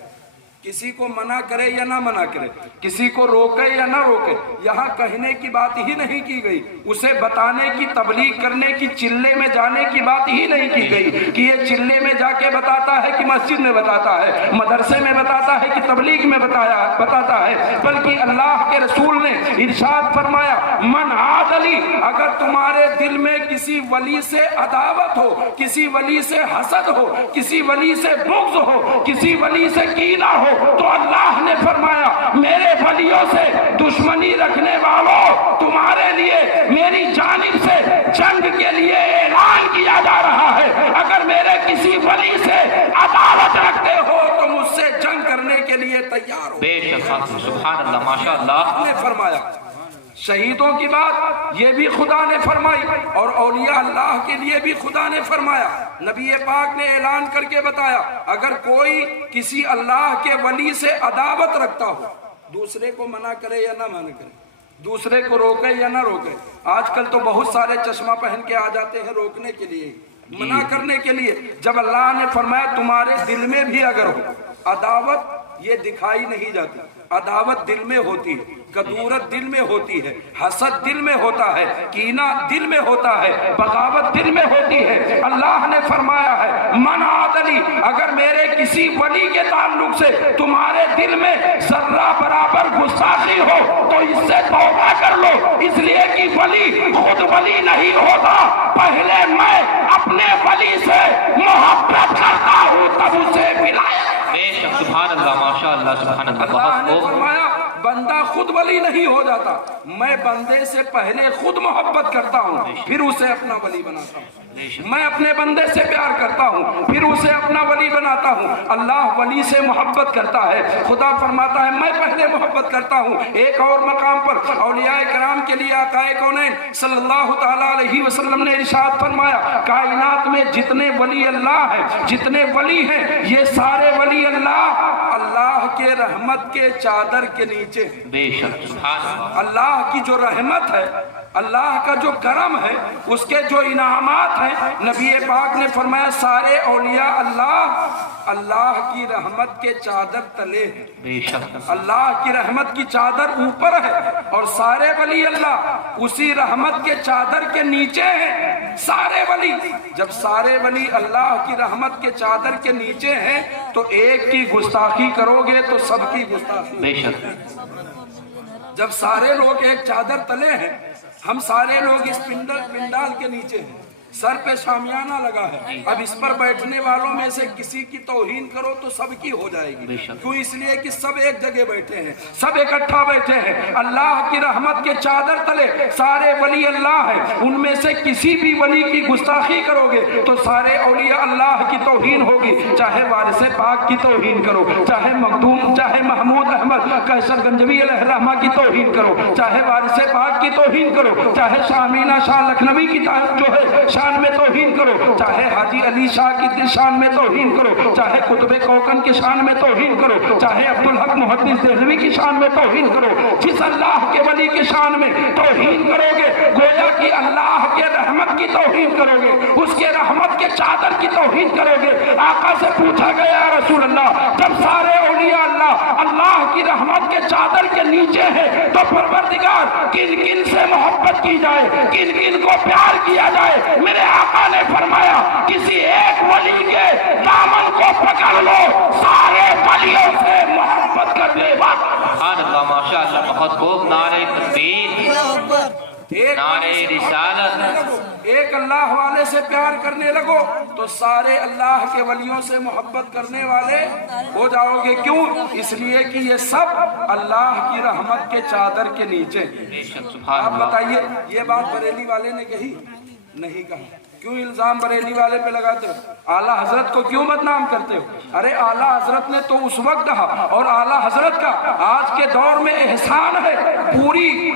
किसी को मना करे या ना मना करे, किसी को रोके या ना रोके, यहाँ कहने की बात ही नहीं की गई, उसे बताने की, तबलीग करने की, चिल्ले में जाने की बात ही नहीं की गई कि ये चिल्ले में जाके बताता है कि मस्जिद में बताता है, मदरसे में बताता है कि तबलीग में बताता है, बल्कि अल्लाह के रसूल ने इरशाद फरमाया, मन आदली, अगर तुम्हारे दिल में किसी वली से अदावत हो, किसी वली से हसद हो, किसी वली से बुग़्ज़ हो, किसी वली से कीना हो, तो अल्लाह ने फरमाया, मेरे वलियों से दुश्मनी रखने वालों, तुम्हारे लिए मेरी जानिब से जंग के लिए ऐलान किया जा रहा है। अगर मेरे किसी वली से अदावत रखते हो तो मुझसे जंग करने के लिए तैयार हो। बेशक, सुभान अल्लाह, माशाअल्लाह ने फरमाया। शहीदों की बात ये भी खुदा ने फरमाई और औलिया अल्लाह के लिए भी खुदा ने फरमाया। नबी पाक ने ऐलान करके बताया, अगर कोई किसी अल्लाह के वली से अदावत रखता हो, दूसरे को मना करे या ना मना करे, दूसरे को रोके या ना रोके। आजकल तो बहुत सारे चश्मा पहन के आ जाते हैं रोकने के लिए, मना करने के लिए, जब अल्लाह ने फरमाया तुम्हारे दिल में भी अगर हो अदावत, ये दिखाई नहीं जाती, अदावत दिल में होती है, कदूरत दिल में होती है, हसद दिल में होता है, कीना दिल में होता है, बगावत दिल में होती है। अल्लाह ने फरमाया है, मन आदली, अगर मेरे किसी वली के ताल्लुक से तुम्हारे दिल में जर्रा बराबर गुस्ताखी हो तो इससे तौबा कर लो, इसलिए कि वली खुद वली नहीं होता, पहले मैं अपने वली से मोहब्बत करता हूँ तब उसे विलायत। बेशक, सुभान अल्लाह, माशाअल्लाह, सुभान अल्लाह। अल्लाह ने फरमाया, बंदा खुद वली नहीं हो जाता, मैं बंदे से पहले खुद मोहब्बत करता हूँ फिर उसे अपना वली बनाता हूँ। मैं अपने बंदे से प्यार करता हूँ फिर उसे अपना वली बनाता हूँ। अल्लाह वली से मोहब्बत करता है। खुदा फरमाता है मैं पहले मोहब्बत करता हूँ। एक और मकाम पर औलिया कराम के लिए आकाए कौनैन सल्लल्लाहु तआला अलैहि वसल्लम ने इरशाद फरमाया, कायनात में जितने वली अल्लाह हैं, जितने वली हैं, ये सारे वली अल्लाह के रहमत के चादर के नीचे। बेशक, सुभान अल्लाह। अल्लाह की जो रहमत है, अल्लाह का जो करम है, उसके जो इनामात हैं, नबी पाक ने फरमाया सारे औलिया अल्लाह की रहमत के चादर तले हैं। बेशक, अल्लाह की रहमत की चादर ऊपर है और सारे वली अल्लाह उसी रहमत के चादर के नीचे हैं। सारे वली, जब सारे वली अल्लाह की रहमत के चादर के नीचे हैं तो एक की गुस्ताखी करोगे तो सबकी गुस्ताखी। बेशक, जब सारे लोग एक चादर तले हैं, हम सारे लोग इस पिंडाल के नीचे हैं, सर पे शामियाना लगा है, अब इस पर बैठने वालों में से किसी की तौहीन करो तो सबकी हो जाएगी। क्यों? इसलिए कि सब एक जगह बैठे हैं, सब इकट्ठा बैठे हैं अल्लाह की रहमत के चादर तले। सारे वली अल्लाह हैं, उनमें से किसी भी वली की गुस्ताखी करोगे तो सारे औलिया अल्लाह की तौहीन होगी। चाहे वारिस पाक की तौहीन करो, चाहे मखदूम, चाहे महमूद अहमद कैसर गंजवी अलैहिर्रहमा की तौहीन करो, चाहे वारिस पाक की तौहीन करो, चाहे शामीना शाह लखनवी की जो है शान में तौहीन करो, चाहे हाजी अली शाह की शान में तौहीन करो, चाहे कुतुबे कौकन की शान में तौहीन करो, चाहे अब्दुल हक मुहद्दिस देहलवी की शान में तौहीन करो। जिस अल्लाह के वली की शान में तौहीन करोगे गोया कि अल्लाह के रहमत की तौहीन करोगे, उसके रहमत के चादर की तौहीन करोगे। आका से पूछा गया रसूल अल्लाह, जब सारे औलिया अल्लाह की रहमत के चादर के नीचे है तो परवरदिगार किन किन से मोहब्बत की जाए, किन किन को प्यार किया जाए। मेरे आका ने फरमाया किसी एक वली के दामन को पकड़ लो, सारे वलियों से मोहब्बत कर ले। माशाअल्लाह, बहुत खूब। नारे तकबीर, नारे रिसालत। एक अल्लाह वाले से प्यार करने लगो तो सारे अल्लाह के वलियों से मोहब्बत करने वाले हो जाओगे। क्यों? इसलिए कि ये सब अल्लाह की रहमत के चादर के नीचे। आप बताइए, ये बात बरेली वाले ने कही? नहीं कहा। क्यों इल्जाम बरेली वाले पे लगाते हो? आला हजरत को क्यों बदनाम करते हो? अरे आला हजरत ने तो उस वक्त कहा, और आला हजरत का आज के दौर में एहसान है, पूरी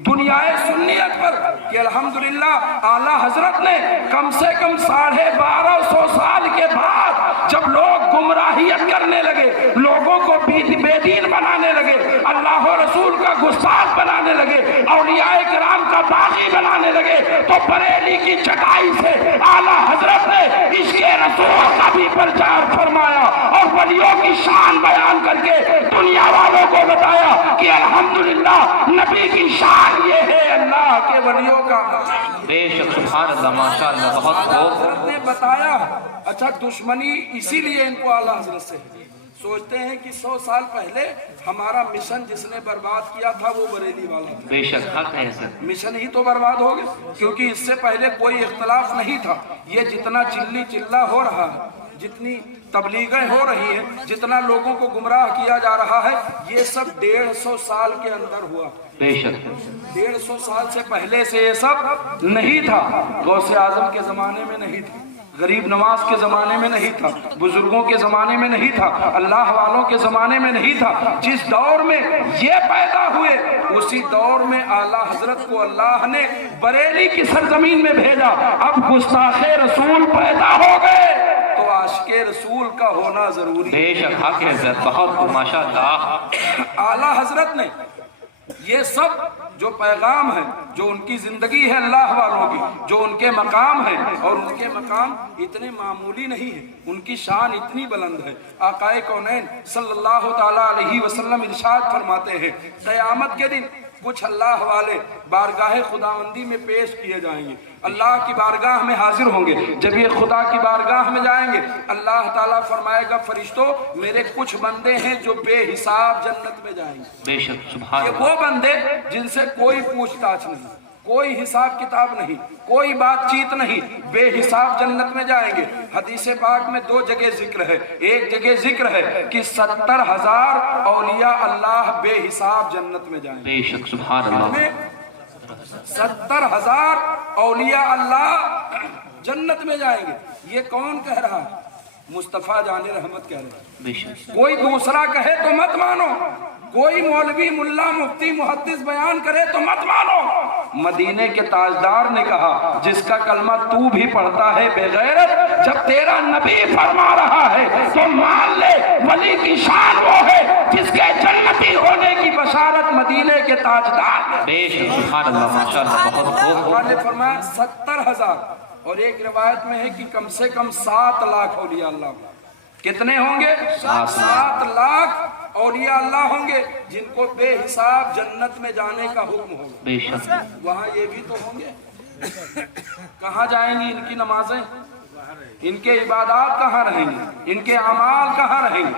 दुनियाए सुन्नियत पर कि अल्हम्दुलिल्लाह आला हजरत ने कम से कम 1250 साल के बाद जब लोग गुमराहियत करने लगे, लोगों को बेदीन बनाने लगे, अल्लाह और रसूल का गुस्ताख बनाने लगे, औलियाए किराम का बागी बनाने लगे, तो बरेली की चटाई से आला हजरत ने इसके रसूल का भी प्रचार फरमाया और वलियों की शान बयान करके दुनिया वालों को बताया कि अल्हम्दुलिल्लाह नबी की शान ये है अल्लाह के वलियों का। बेशक सुभान अल्लाह, माशाअल्लाह, बहुत खूब। हजरत ने बताया। अच्छा, दुश्मनी इसीलिए इनको आला हजरत से है। सोचते हैं कि 100 साल पहले हमारा मिशन जिसने बर्बाद किया था वो बरेली वाला था। बेशक हक है सर। मिशन ही तो बर्बाद हो गया, क्योंकि इससे पहले कोई इख्तलाफ नहीं था। ये जितना चिल्ली चिल्ला हो रहा है, जितनी तबलीगें हो रही हैं, जितना लोगों को गुमराह किया जा रहा है, ये सब 150 साल के अंदर हुआ। बेशक 150 साल से पहले से ये सब नहीं था। गौसे आजम के जमाने में नहीं था, गरीब नवाज के जमाने में नहीं था, बुजुर्गों के जमाने में नहीं था, अल्लाह वालों के जमाने में नहीं था। जिस दौर में ये पैदा हुए उसी दौर में आला हजरत को अल्लाह ने बरेली की सरजमीन में भेजा। अब गुस्ताखे रसूल पैदा हो गए तो आशिके रसूल का होना जरूरी। बेशक हक है सर, बहुत माशाअल्लाह। आला हजरत ने ये सब जो पैगाम है, जो उनकी जिंदगी है अल्लाह वालों की, जो उनके मकाम है, और उनके मकाम इतने मामूली नहीं है, उनकी शान इतनी बुलंद है। आकाए कौनैन सल्लल्लाहु ताला अलैहि वसल्लम इरशाद फरमाते हैं, क़यामत के दिन कुछ अल्लाह वाले बारगाह खुदावंदी में पेश किए जाएंगे, अल्लाह की बारगाह में हाजिर होंगे। जब ये खुदा की बारगाह में जाएंगे, अल्लाह ताला फरमाएगा, फरिश्तों मेरे कुछ बंदे हैं जो बेहिसाब जन्नत में जाएंगे। बेशक सुभान ये अल्लाह। वो बंदे जिनसे कोई पूछताछ नहीं, कोई हिसाब किताब नहीं, कोई बातचीत नहीं, बेहिसाब जन्नत में जाएंगे। हदीस पाक में 2 जगह जिक्र है। एक जगह जिक्र है कि 70,000 औलिया अल्लाह बेहिसाब जन्नत में जाएंगे। बेशक सुभान अल्लाह। 70,000 औलिया अल्लाह जन्नत में जाएंगे। ये कौन कह रहा है? मुस्तफा जाने रहमत कह रहे हैं। बेशक कोई दूसरा कहे तो मत मानो, कोई मौलवी मुल्ला मुफ्ती मुहद्दिस बयान करे तो मत मानो। मदीने के ताजदार ने कहा, जिसका कलमा तू भी पढ़ता है बेगैरत, जब तेरा नबी फरमा रहा है तो मान ले वली की शान वो है जिसके जन्नती होने की बशारत मदीने के ताजदार ने। बेशक सुभान अल्लाह, माशाअल्लाह, बहुत खूब। अल्लाह ने फरमाया 70,000, और एक रिवायत में है कि कम से कम 7 लाख औलिया अल्लाह। कितने होंगे? 7 लाख औलिया अल्लाह होंगे जिनको बेहिसाब जन्नत में जाने का हुक्म होगा। बेशक वहाँ ये भी तो होंगे। कहाँ जाएंगी इनकी नमाजें, इनके इबादत कहाँ रहेंगे, इनके अमाल कहाँ रहेंगे?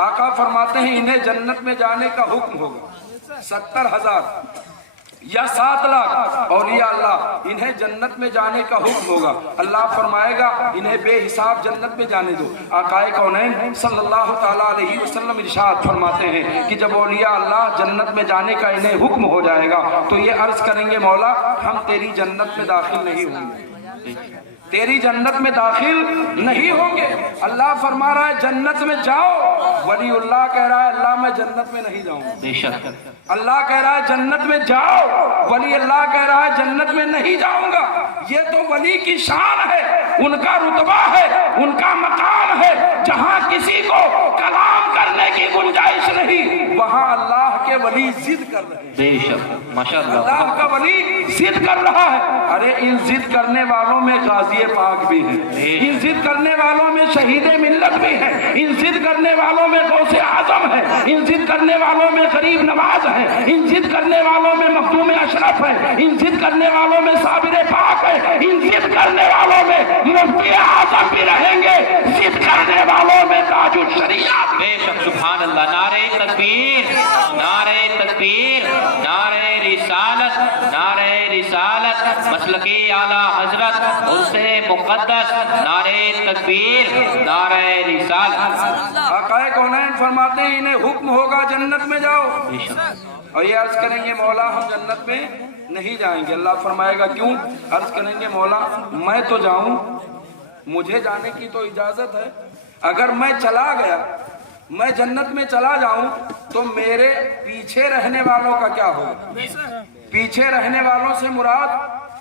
आका फरमाते हैं इन्हें जन्नत में जाने का हुक्म होगा। 70,000 या 7 लाख औलिया अल्लाह, इन्हें जन्नत में जाने का हुक्म होगा। अल्लाह फरमाएगा इन्हें बेहिसाब जन्नत में जाने दो। आकाए कौनैन सल्लल्लाहु ताला अलैहि वसल्लम इरशाद फरमाते हैं कि जब औलिया अल्लाह जन्नत में जाने का इन्हें हुक्म हो जाएगा तो ये अर्ज करेंगे, मौला हम तेरी जन्नत में दाखिल नहीं होंगे, तेरी जन्नत में दाखिल नहीं होंगे। अल्लाह फरमा रहा है जन्नत में जाओ, वलीउल्लाह कह रहा है अल्लाह मैं जन्नत में नहीं जाऊंगा। बेशक अल्लाह कह रहा है जन्नत में जाओ, वली अल्लाह कह रहा है जन्नत में नहीं जाऊंगा। ये तो वली की शान है, उनका रुतबा है, उनका मकाम है। जहां किसी को कलाम करने की गुंजाइश नहीं, वहां अल्लाह के वली जिद कर रहे हैं। बेशक माशाअल्लाह, अल्लाह का वली जिद कर रहा है। अरे इन जिद करने वालों में गाजी पाक भी है, इन जिद करने वालों में शहीद मिल्लत भी है, इन जिद करने वालों में गौसे आजम है, इन जिद करने वालों में गरीब नवाज है, इन जिद करने वालों में मखदूम अशरफ है, इन जिद करने वालों में साबिर पाक है, इन जिद करने वालों में मुफ्ती आजम भी रहेंगे, जिद करने वालों में ताजुल शरीयत। बेशक सुभान अल्लाह। नारे तकबीर, नारे तकबीर, नारे रिसालत, नारे रिसालत, मसलकी आला हजरत उर्से मुक़द्दस, नारे तकबीर, नारे रिसालत। आकाए कौनैन फरमाते हैं इन्हें हुक्म होगा जन्नत में जाओ, बेशक और ये अर्ज करेंगे मौला हम जन्नत में नहीं जाएंगे। अल्लाह फरमाएगा क्यों? अर्ज करेंगे मौला मैं तो जाऊं, मुझे जाने की तो इजाजत है, अगर मैं चला गया, मैं जन्नत में चला जाऊं तो मेरे पीछे रहने वालों का क्या होगा? पीछे रहने वालों से मुराद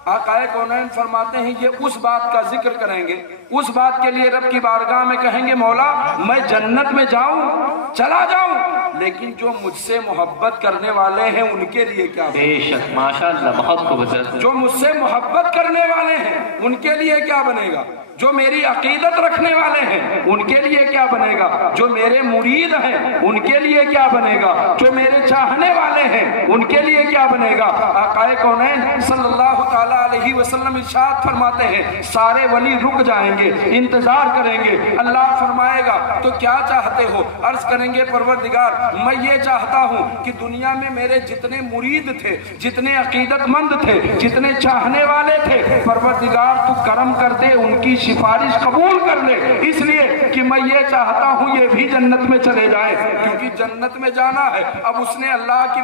आकाए कौनैन फरमाते हैं ये उस बात का जिक्र करेंगे, उस बात के लिए रब की बारगाह में कहेंगे मौला मैं जन्नत में जाऊं, चला जाऊं, लेकिन जो मुझसे मोहब्बत करने वाले हैं उनके लिए क्या बनेगा? बेशक माशाअल्लाह, बहुत खूबसूरत। जो मुझसे मोहब्बत करने वाले हैं उनके लिए क्या बनेगा? जो मेरी अकीदत रखने वाले हैं उनके लिए क्या बनेगा? जो मेरे मुरीद हैं उनके लिए क्या बनेगा? जो मेरे चाहने वाले हैं उनके लिए क्या बनेगा? आकाए कौनैन सल्लल्लाहु ताला अलैहि वसल्लम इरशाद फरमाते हैं सारे वली रुक जाएंगे, इंतजार करेंगे। अल्लाह फरमाएगा तो क्या चाहते हो? अर्ज करेंगे परवरदिगार मैं ये चाहता हूँ कि दुनिया में मेरे जितने मुरीद थे, जितने अकीदतमंद थे, जितने चाहने वाले थे, परवरदिगार तू करम कर दे, उनकी सिफारिश कबूल कर ले, इसलिए कि मैं ये चाहता हूँ ये भी जन्नत में चले जाए, क्योंकि जन्नत में जाना है। अब उसने अल्लाह की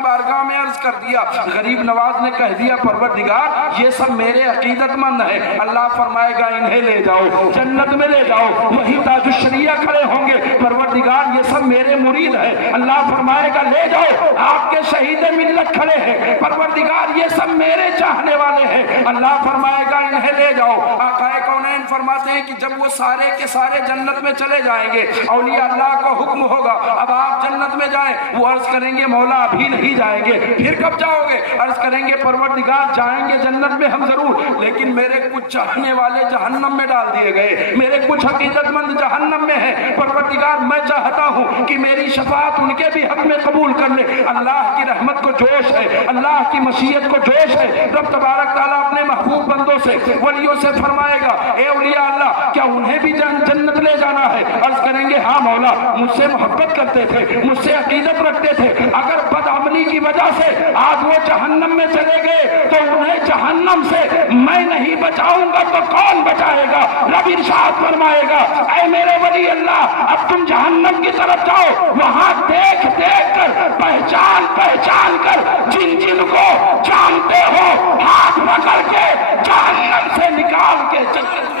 बारगाह में अर्ज कर दिया, गरीब नवाज ने कह दिया परवरदिगार ये सब मेरे अकीदतमंद है। अल्लाह फरमाएगा इन्हें ले जाओ, जन्नत में ले जाओ। वही ताजुश्शरिया खड़े होंगे, परवरदिगार ये सब मेरे मुरीद है। अल्लाह फरमाएगा ले जाओ, आपके शहीद मिल्लत खड़े हैं, परवरदिगार ये सब मेरे चाहने वाले हैं। अल्लाह फरमाएगा इन्हें ले जाओ। आकाए कौनैन फरमाते हैं कि जब वो सारे के सारे जन्नत में चले जाएंगे, औलिया अल्लाह को हुक्म होगा अब आप जन्नत में जाएं। वो अर्ज करेंगे मौला अभी नहीं जाएंगे। फिर कब जाओगे? अर्ज करेंगे परवरदिगार जाएंगे जन्नत में हम जरूर, लेकिन मेरे कुछ चाहने वाले जहन्नम में डाल दिए गए, मेरे कुछ हकीकतमंद जहन्नम में है। परवरदिगार मैं चाहता हूँ कि मेरी शफाअत उनके भी हक में कबूल कर ले। अल्लाह की रहमत को जोश है, अल्लाह की मशीयत को जोश है। रब तबारक ताला अपने महबूब बंदों से, वलियों से फरमाएगा ए औलिया अल्लाह क्या उन्हें भी जन्नत ले जाना है? अर्ज करेंगे हाँ मौला मुझसे मोहब्बत करते थे, मुझसे अकीदत रखते थे, अगर बदअमली की वजह से आज वो जहन्नम में चले गए तो उन्हें जहन्नम से मैं नहीं बचाऊंगा तो कौन बचाएगा? रब इरशाद फरमाएगा ऐ मेरे वली अल्लाह अब तुम जहन्नम की तरफ जाओ, वहां देख देख कर पहचान पहचान कर जिन जिन को जानते हो हाथ पकड़ के जहन्नम से निकाल के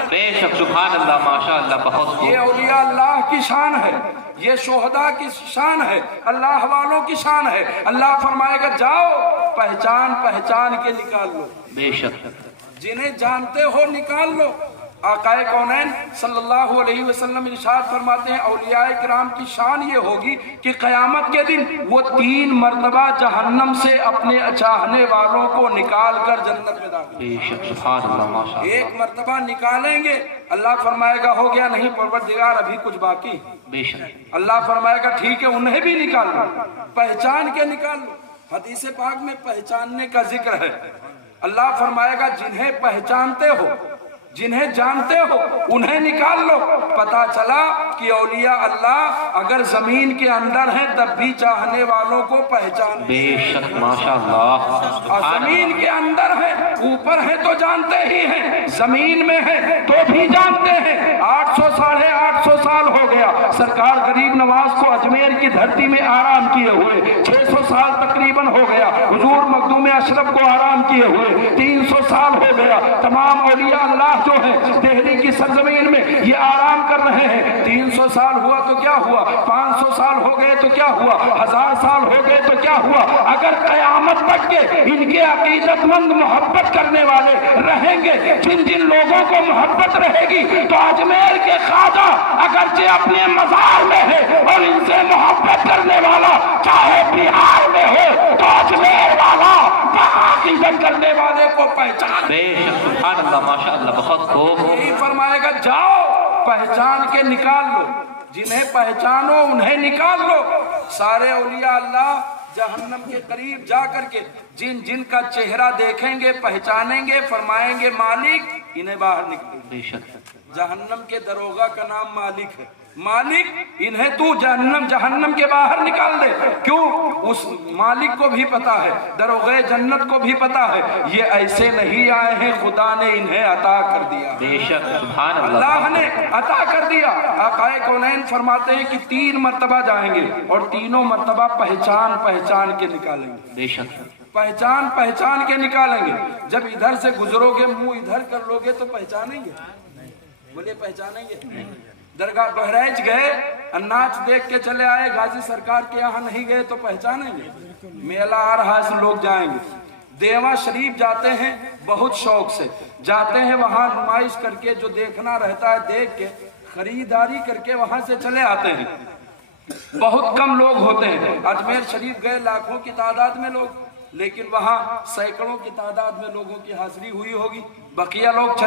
बेशक सुभान अल्लाह माशाअल्लाह, बहुत ये औलिया अल्लाह की शान है, ये शोहदा की शान है, अल्लाह वालों की शान है। अल्लाह फरमाएगा जाओ पहचान पहचान के निकाल लो, बेशक जिन्हें जानते हो निकाल लो। आकाए कौनैन सल्लल्लाहु अलैहि वसल्लम इरशाद फरमाते हैं औलियाए किराम की शान ये होगी कि क़यामत के दिन वो 3 मरतबा जहन्नम से अपने चाहने वालों को निकाल कर जन्नत में दाखिल। बेशक सुभान अल्लाह माशाअल्लाह। एक मरतबा निकालेंगे, अल्लाह फरमाएगा हो गया, नहीं परवरदिगार अभी कुछ बाकी। बेशक अल्लाह फरमाएगा ठीक है उन्हें भी निकाल लो, पहचान के निकाल लो। हदीस पाक में पहचानने का जिक्र है। अल्लाह फरमाएगा जिन्हें पहचानते हो, जिन्हें जानते हो उन्हें निकाल लो। पता चला कि औलिया अल्लाह अगर जमीन के अंदर है तब भी चाहने वालों को पहचान। बेशक माशाअल्लाह। जमीन के अंदर है, ऊपर है तो जानते ही हैं, जमीन में है तो भी जानते हैं। 800 साढ़े 800 साल हो गया सरकार गरीब नवाज को अजमेर की धरती में आराम किए हुए, 600 साल तकरीबन हो गया हुजूर मखदूम अशरफ को आराम किए हुए, 300 साल हो गया तमाम औलिया अल्लाह जो है दिल्ली की सरजमीन में ये आराम कर रहे हैं। 300 साल हुआ तो क्या हुआ, 500 साल हो गए तो क्या हुआ, 1000 साल हो गए तो क्या हुआ? अगर कयामत तक के इनके अकीदतमंद मोहब्बत करने वाले रहेंगे, जिन जिन लोगों को मोहब्बत रहेगी, तो अजमेर के ख्वाजा अगरचे अपने मजार में है और इनसे मोहब्बत करने वाला चाहे बिहार में हो तो अजमेर वाला अकीदत करने वाले को पहचान। बेशक सुभान अल्लाह माशाअल्लाह, बहुत खूब। यही फरमाएगा जाओ पहचान के निकाल लो, जिन्हें पहचानो उन्हें निकाल लो। सारे औलिया अल्लाह जहन्नम के करीब जा करके जिन जिन का चेहरा देखेंगे पहचानेंगे, फरमाएंगे मालिक इन्हें बाहर निकाल। बेशक जहन्नम के दरोगा का नाम मालिक है, मालिक इन्हें तू जहन्नम के बाहर निकाल दे। क्यों? उस मालिक को भी पता है, दरोगे जन्नत को भी पता है ये ऐसे नहीं आए हैं, खुदा ने इन्हें अता कर दिया। बेशक सुभान अल्लाह ने अता कर दिया। आकाए कौनैन फरमाते हैं कि 3 मरतबा जाएंगे और तीनों मरतबा पहचान पहचान के निकालेंगे। बेशक पहचान पहचान के निकालेंगे। जब इधर से गुजरोगे मुंह इधर कर लोगे तो पहचानेंगे? बोले पहचानेंगे? दरगाह बहराइच गए, नाच देख के चले आए, गाजी सरकार के यहाँ नहीं गए तो पहचानेंगे? मेला आ रहा है लोग जाएंगे, देवा शरीफ जाते हैं, बहुत शौक से जाते हैं, वहां नुमाइश करके जो देखना रहता है देख के खरीदारी करके वहां से चले आते हैं। बहुत कम लोग होते हैं। अजमेर शरीफ गए लाखों की तादाद में लोग, लेकिन वहां सैकड़ों की तादाद में लोगों की हाजिरी हुई होगी। बकिया लोग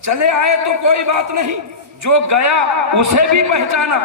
चले आए तो कोई बात नहीं, जो गया उसे भी पहचाना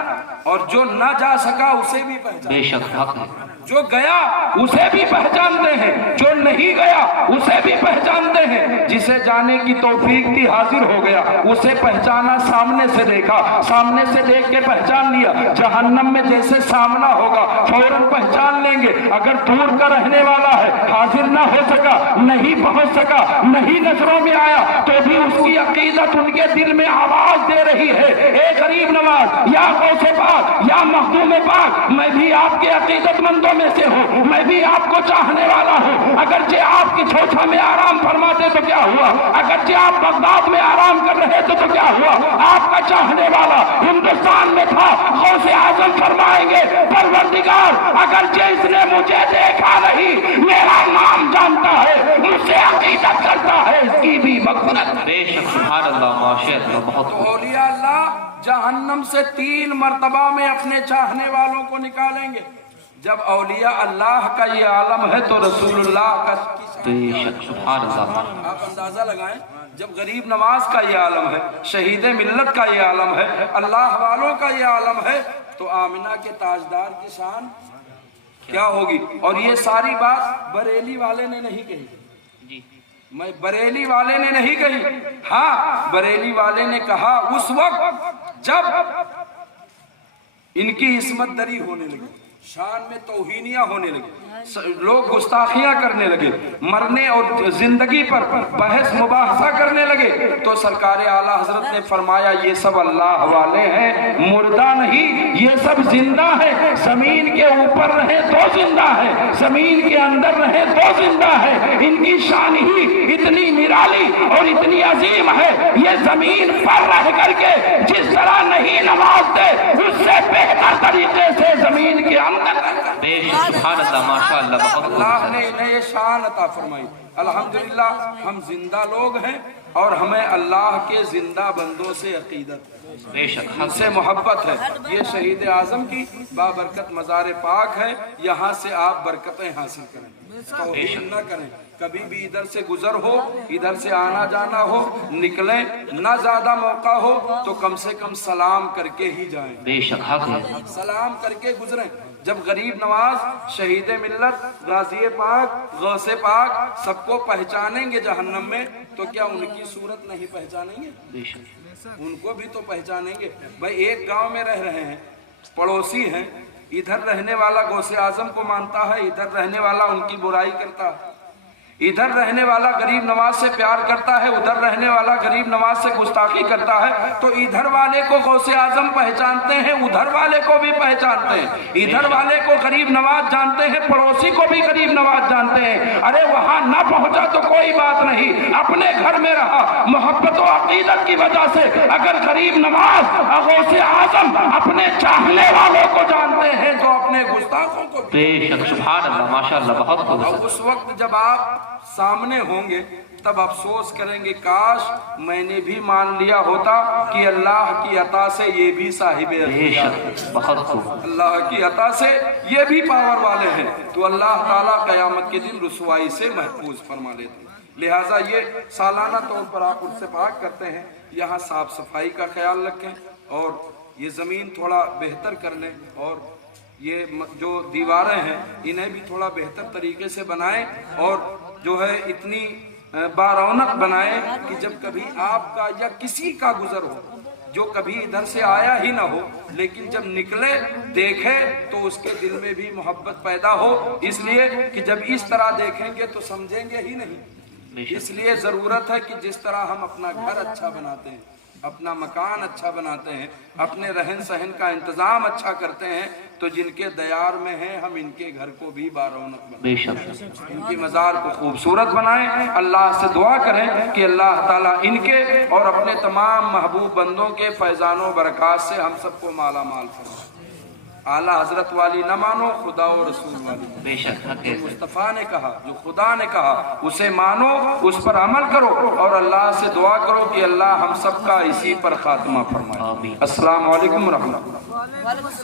और जो ना जा सका उसे भी पहचाना। बेशक हक है। जो गया उसे भी पहचानते हैं, जो नहीं गया उसे भी पहचानते हैं। जिसे जाने की तौफीक थी हाजिर हो गया, उसे पहचाना, सामने से देखा, सामने से देख के पहचान लिया। जहन्नम में जैसे सामना होगा फौरन पहचान लेंगे। अगर दूर का रहने वाला है, हाजिर ना हो सका, नहीं पहुंच सका, नहीं नजरों में आया, तो भी उसकी अकीदत उनके दिल में आवाज दे रही है, ए गरीब नवाज या गौसे पाक या मखदूम पाक, मैं भी आपके अकीदतमंदों में से हूँ, मैं भी आपको चाहने वाला हूँ। अगर जे आपकी छोटा में आराम फरमाते तो क्या हुआ, अगर जे आप बगदाद में आराम कर रहे थे तो क्या हुआ। आपका चाहने वाला हिंदुस्तान में था, गौसे आजम फरमाएंगे, परवरदिगार अगर जे इसने मुझे देखा नहीं, मेरा नाम जानता है, मुझसे अकीदत करता है, इसकी भी मग़फ़िरत। बेशक सुभान अल्लाह, माशाअल्लाह, बहुत औलिया अल्लाह जहन्नम से 3 मर्तबा में अपने चाहने वालों को निकालेंगे। जब औलिया अल्लाह का ये आलम है तो रसूलुल्लाह का बेशक सुभान अल्लाह। आप अंदाजा लगाएं, जब गरीब नवाज का ये आलम है, शहीद मिल्लत का ये आलम है, अल्लाह वालों का ये आलम है, तो आमिना के ताजदार की शान क्या होगी। और ये सारी बात बरेली वाले ने नहीं कही, मैं बरेली वाले ने नहीं कही। हाँ, बरेली वाले ने कहा उस वक्त जब इनकी इस्मत दरी होने लगी, शान में तौहीनियां होने लगी, लोग गुस्ताखियां करने लगे, मरने और जिंदगी पर बहस मुबाहसा करने लगे, तो सरकार आला हजरत ने फरमाया ये सब अल्लाह वाले हैं, मुर्दा नहीं, ये सब जिंदा है। जमीन के ऊपर रहे तो जिंदा है, जमीन के अंदर रहे तो जिंदा है। इनकी शान ही इतनी निराली और इतनी अजीम है, ये जमीन पर रह करके जिस तरह नहीं नवाज दे, उससे बेहतर तरीके से जमीन के अंदर। अल्लाह ने इन्हें ये शान अता फरमाई। अल्हम्दुलिल्लाह हम जिंदा लोग हैं और हमें अल्लाह के जिंदा बंदों से अकीदत, हमसे मोहब्बत है। ये शहीद आजम की बाबरकत मज़ार पाक है, यहाँ से आप बरकतें हासिल करें, तौहीन न करें। कभी भी इधर से गुजर हो, इधर से आना जाना हो, निकलें, ना ज्यादा मौका हो तो कम से कम सलाम करके ही जाएं। बेशक हक है। सलाम करके गुजरें। जब गरीब नवाज, शहीद मिल्लत, गाज़ी पाक, गौसे पाक सबको पहचानेंगे जहन्नम में, तो क्या उनकी सूरत नहीं पहचानेंगे? उनको भी तो पहचानेंगे। भाई एक गांव में रह रहे हैं, पड़ोसी हैं, इधर रहने वाला गौसे आजम को मानता है, इधर रहने वाला उनकी बुराई करता है, इधर रहने वाला गरीब नवाज से प्यार करता है, उधर रहने वाला गरीब नवाज से गुस्ताखी करता है, तो इधर वाले को गौसे आजम पहचानते हैं, उधर वाले को भी पहचानते हैं। इधर वाले को गरीब नवाज जानते हैं, पड़ोसी को भी गरीब नवाज जानते हैं। अरे वहां ना पहुंचा तो कोई बात नहीं, अपने घर में रहा, मोहब्बत और अकीदत की वजह से अगर गरीब नवाज गौसे आजम अपने चाहने वालों को जानते हैं तो अपने गुस्ताखों को। बेशक सुभान अल्लाह, माशाअल्लाह, बहुत खूब। उस वक्त जब आप सामने होंगे तब अफसोस करेंगे, काश मैंने भी मान लिया होता कि अल्लाह की अता से ये भी साहिब बहुत खूब, अल्लाह की अता से ये भी पावर वाले हैं, तो अल्लाह ताला क़यामत के दिन रुसवाई से महफूज फरमा लेते हैं। लिहाजा ये सालाना तौर पर आप उनसे पाक करते हैं, यहाँ साफ सफाई का ख्याल रखें और ये ज़मीन थोड़ा बेहतर कर लें, और ये जो दीवारें हैं इन्हें भी थोड़ा बेहतर तरीके से बनाएं, और जो है इतनी बारौनक बनाएं कि जब कभी आपका या किसी का गुजर हो, जो कभी इधर से आया ही ना हो, लेकिन जब निकले देखे तो उसके दिल में भी मोहब्बत पैदा हो, इसलिए कि जब इस तरह देखेंगे तो समझेंगे ही नहीं। इसलिए ज़रूरत है कि जिस तरह हम अपना घर अच्छा बनाते हैं, अपना मकान अच्छा बनाते हैं, अपने रहन सहन का इंतजाम अच्छा करते हैं, तो जिनके दयार में हैं हम इनके घर को भी बारौनक बनाएं, इनकी मज़ार को खूबसूरत बनाएं। अल्लाह से दुआ करें कि अल्लाह ताला इनके और अपने तमाम महबूब बंदों के फैज़ान व बरक़ात से हम सबको माला माल फरमाए। आला हजरत वाली न मानो, खुदा और रसूल वाली। बेशक हक है सर। मुस्तफ़ा ने कहा, जो खुदा ने कहा उसे मानो, उस पर अमल करो और अल्लाह से दुआ करो कि अल्लाह हम सब का इसी पर खात्मा फरमाए। आमीन। अस्सलाम वालेकुम रहमतुल्लाह।